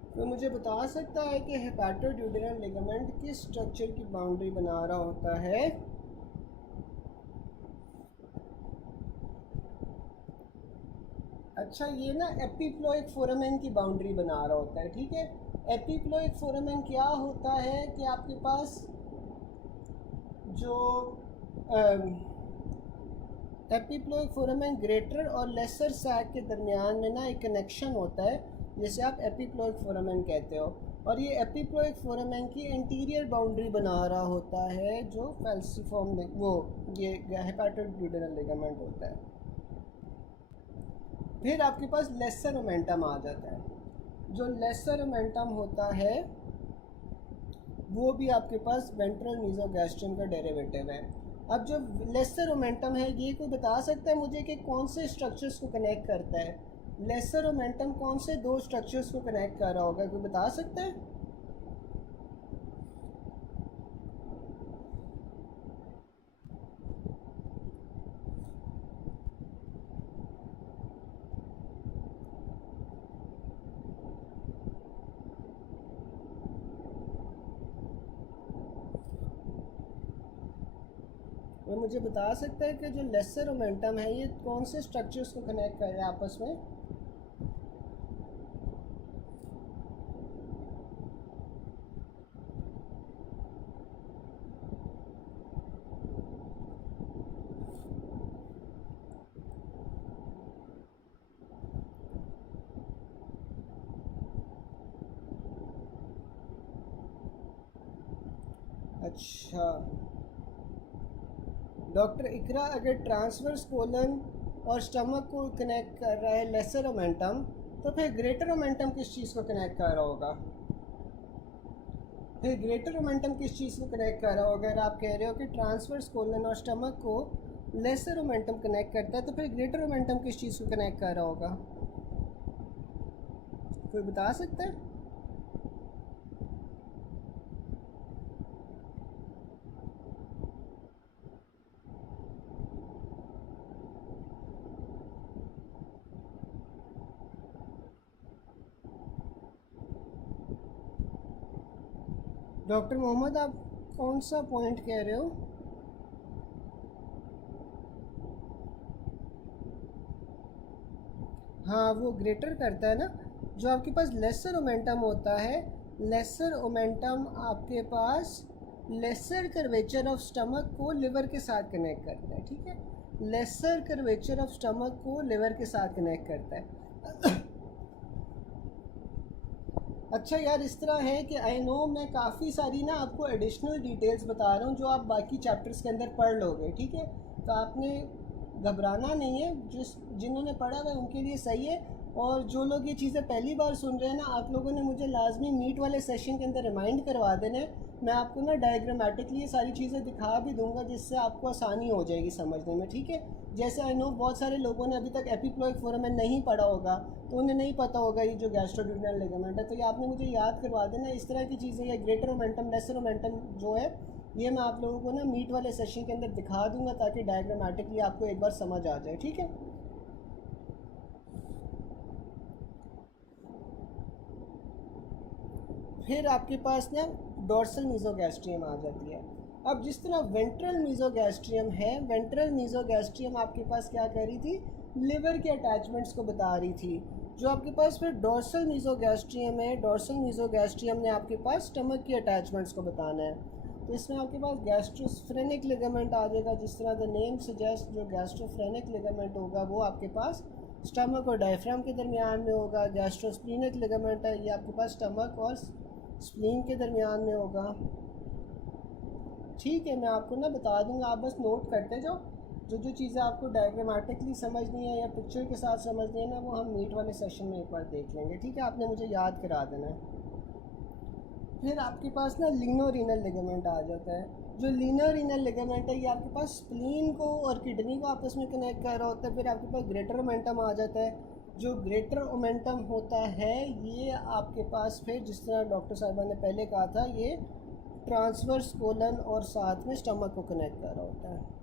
तो मुझे बता सकता है कि हेपाटोड्यूडेनल लिगामेंट किस स्ट्रक्चर की बाउंड्री बना रहा होता है? अच्छा, ये ना एपिप्लोइक फोरामेन की बाउंड्री बना रहा होता है। ठीक है, एपिप्लोइक फोरामेन क्या होता है कि आपके पास जो एपिप्लोइक फोरामेन ग्रेटर और लेसर सैक के दरमियान में ना एक कनेक्शन होता है जिसे आप एपिप्लोइक फोरामेन कहते हो, और ये एपिप्लोइक फोरामेन की इंटीरियर बाउंड्री बना रहा होता है जो फैल्सीफॉर्म में वो ये हेपाटोड्यूडेनल लिगामेंट होता है। फिर आपके पास लेसर ओमेंटम आ जाता है। जो लेसर ओमेंटम होता है वो भी आपके पास वेंट्रल मीजोगैस्ट्रियम का डेरिवेटिव है। अब जो लेसर ओमेंटम है ये कोई बता सकता है मुझे कि कौन से स्ट्रक्चर्स को कनेक्ट करता है? लेसर ओमेंटम कौन से दो स्ट्रक्चर्स को कनेक्ट कर रहा होगा? कोई बता सकता है? वो मुझे बता सकता है कि जो लेसर ओमेंटम है ये कौन से स्ट्रक्चर्स को कनेक्ट कर रहा है आपस में? अच्छा डॉक्टर इकरा, अगर ट्रांसवर्स कोलन और स्टमक को कनेक्ट कर रहा है लेसर ओमेंटम, तो फिर ग्रेटर ओमेंटम किस चीज़ को कनेक्ट कर रहा होगा? फिर ग्रेटर ओमेंटम किस चीज़ को कनेक्ट कर रहा होगा? अगर आप कह रहे हो कि ट्रांसवर्स कोलन और स्टमक को लेसर ओमेंटम कनेक्ट करता है, तो फिर ग्रेटर ओमेंटम किस चीज़ को कनेक्ट कर रहा होगा? कोई बता सकता है? डॉक्टर मोहम्मद, आप कौन सा पॉइंट कह रहे हो? हाँ, वो ग्रेटर करता है ना। जो आपके पास लेसर ओमेंटम होता है, लेसर ओमेंटम आपके पास लेसर कर्वेचर ऑफ स्टमक को लिवर के साथ कनेक्ट करता है। ठीक है, लेसर कर्वेचर ऑफ स्टमक को लिवर के साथ कनेक्ट करता है। अच्छा यार, इस तरह है कि आई नो मैं काफ़ी सारी ना आपको एडिशनल डिटेल्स बता रहा हूँ जो आप बाकी चैप्टर्स के अंदर पढ़ लोगे। ठीक है, तो आपने घबराना नहीं है। जिन्होंने पढ़ा हुआ है उनके लिए सही है, और जो लोग ये चीज़ें पहली बार सुन रहे हैं ना, आप लोगों ने मुझे लाजमी मीट वाले सेशन के अंदर रिमाइंड करवा देना है मैं आपको ना डायग्रामेटिकली ये सारी चीज़ें दिखा भी दूंगा, जिससे आपको आसानी हो जाएगी समझने में, ठीक है। जैसे आई नो बहुत सारे लोगों ने अभी तक एपिक्लोइक फोरामेन नहीं पढ़ा होगा, तो उन्हें नहीं पता होगा ये जो गैस्ट्रोड्यूडेनल लिगामेंट है, तो ये आपने मुझे याद करवा देना। इस तरह की चीज़ें, या ग्रेटर मोमेंटम लेसर मोमेंटम जो है, ये मैं आप लोगों को ना मीट वाले सेशन के अंदर दिखा दूंगा, ताकि डायग्रामेटिकली आपको एक बार समझ आ जाए, ठीक है। फिर आपके पास ना डोर्सल मीज़ोगैस्ट्रियम आ जाती है। अब जिस तरह वेंट्रल मीज़ोगैस्ट्रियम है, वेंट्रल मीज़ोगैस्ट्रियम आपके पास क्या कर रही थी, लिवर के अटैचमेंट्स को बता रही थी। जो आपके पास फिर डोर्सल मीज़ोगैस्ट्रियम है, डोर्सल मीज़ोगैस्ट्रियम ने आपके पास स्टमक के अटैचमेंट्स को बताना है। तो इसमें आपके पास गैस्ट्रोस्फ्रेनिक लिगामेंट आ जाएगा। जिस तरह द नेम सजेस्ट, जो गैस्ट्रोफ्रेनिक लिगामेंट होगा वो आपके पास स्टमक और डायफ्राम के दरमियान में होगा। गैस्ट्रोस्प्लीनिक लिगामेंट है, ये आपके पास स्टमक और स्प्लीन के दरमियान में होगा, ठीक है। मैं आपको ना बता दूंगा, आप बस नोट करते जाओ। जो चीज़ें आपको डायग्रामेटिकली समझनी है या पिक्चर के साथ समझनी है ना, वो हम मीट वाले सेशन में एक बार देख लेंगे, ठीक है। आपने मुझे याद करा देना है। फिर आपके पास ना लीनोरीनल लिगामेंट आ जाता है। जो लीनोरीनल लिगामेंट है, ये आपके पास स्प्लीन को और किडनी को आपस में कनेक्ट कर रहा होता है। फिर आपके पास ग्रेटर मोमेंटम आ जाता है। जो ग्रेटर मोमेंटम होता है, ये आपके पास फिर जिस तरह डॉक्टर साहिबा ने पहले कहा था, ये ट्रांसवर्स कोलन और साथ में स्टमक को कनेक्ट कर रहा होता है।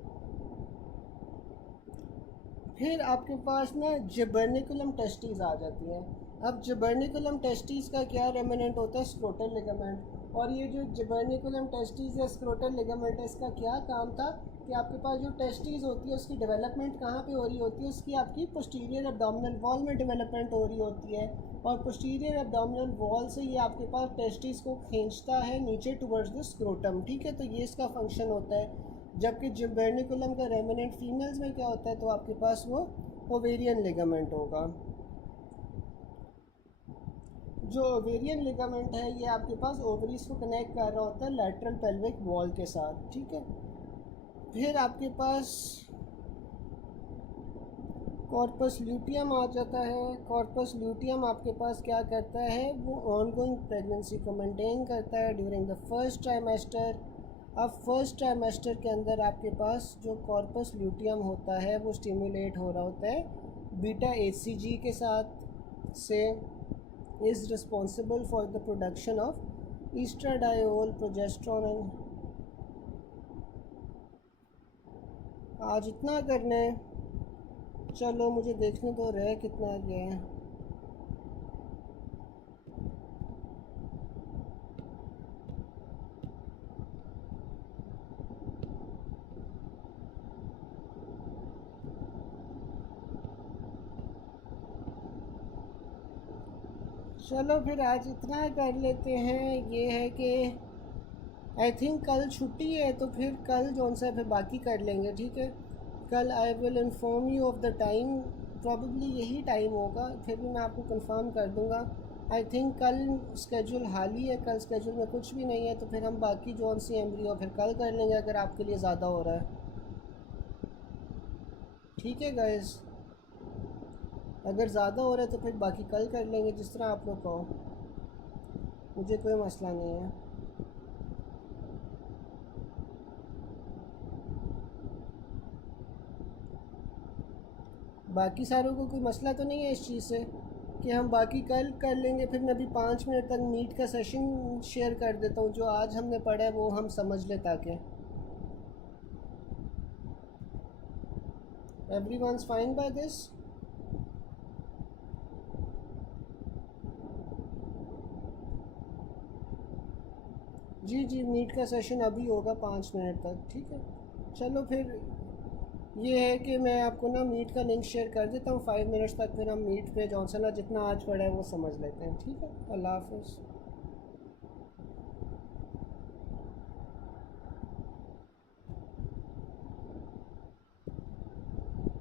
फिर आपके पास ना जबर्निकुलम टेस्टिस आ जाती है। अब जबर्निकुलम टेस्टिस का क्या रेमिनेंट होता है, स्क्रोटल लिगामेंट। और ये जो जबर्निकुलम टेस्टिस या स्क्रोटल लिगामेंट है, इसका क्या काम था कि आपके पास जो टेस्टिस होती है उसकी डेवलपमेंट कहाँ पे हो रही होती है, उसकी आपकी पोस्टीरियर एब्डोमिनल वॉल में डेवलपमेंट हो रही होती है। और पोस्टीरियर एब्डोमिनल वॉल से ये आपके पास टेस्टिस को खींचता है नीचे टुवर्ड्स द स्क्रोटम, ठीक है। तो ये इसका फंक्शन होता है। जबकि जबर्निकुलम का रेमिनेंट फीमेल्स में क्या होता है, तो आपके पास वो ओवेरियन लिगामेंट होगा। जो ओवेरियन लिगामेंट है, ये आपके पास ओवरीज को कनेक्ट कर रहा होता है लैटरल पेल्विक वॉल के साथ, ठीक है। फिर आपके पास कॉर्पस ल्यूटियम आ जाता है। कॉर्पस ल्यूटियम आपके पास क्या करता है, वो ऑनगोइंग प्रेगनेंसी को मेंटेन करता है ड्यूरिंग द फर्स्ट ट्राइमेस्टर। अब फर्स्ट ट्राइमेस्टर के अंदर आपके पास जो कॉर्पस ल्यूटियम होता है, वो स्टिमुलेट हो रहा होता है बीटा एचसीजी के साथ से, is responsible for the production of estradiol, progesterone and. आज इतना करना है, चलो मुझे देखने दो रह कितना गया है। चलो फिर आज इतना कर लेते हैं। ये है कि आई थिंक कल छुट्टी है, तो फिर कल जो सा फिर बाकी कर लेंगे, ठीक है। कल I will inform you of the time, probably यही टाइम होगा, फिर भी मैं आपको कंफर्म कर दूंगा। आई थिंक कल स्केड्यूल हाली है, कल स्केड्यूल में कुछ भी नहीं है, तो फिर हम बाकी जो सी एम्ब्रियो फिर कल कर लेंगे, अगर आपके लिए ज़्यादा हो रहा है, ठीक है गाइस। अगर ज़्यादा हो रहा है तो फिर बाकी कल कर लेंगे, जिस तरह आप लोग कहो, मुझे कोई मसला नहीं है। बाकी सारों को कोई मसला तो नहीं है इस चीज़ से कि हम बाकी कल कर लेंगे। फिर मैं अभी 5 मिनट तक मीट का सेशन शेयर कर देता हूँ, जो आज हमने पढ़ा है वो हम समझ ले, ताकि एवरीवनस फाइन बाय दिस। जी जी, मीट का सेशन अभी होगा 5 मिनट तक, ठीक है। चलो फिर ये है कि मैं आपको ना मीट का लिंक शेयर कर देता हूँ 5 मिनट्स तक, फिर हम मीट पे जॉनसन जितना आज पढ़ा है वो समझ लेते हैं, ठीक है। अल्लाह हाफ़िज़।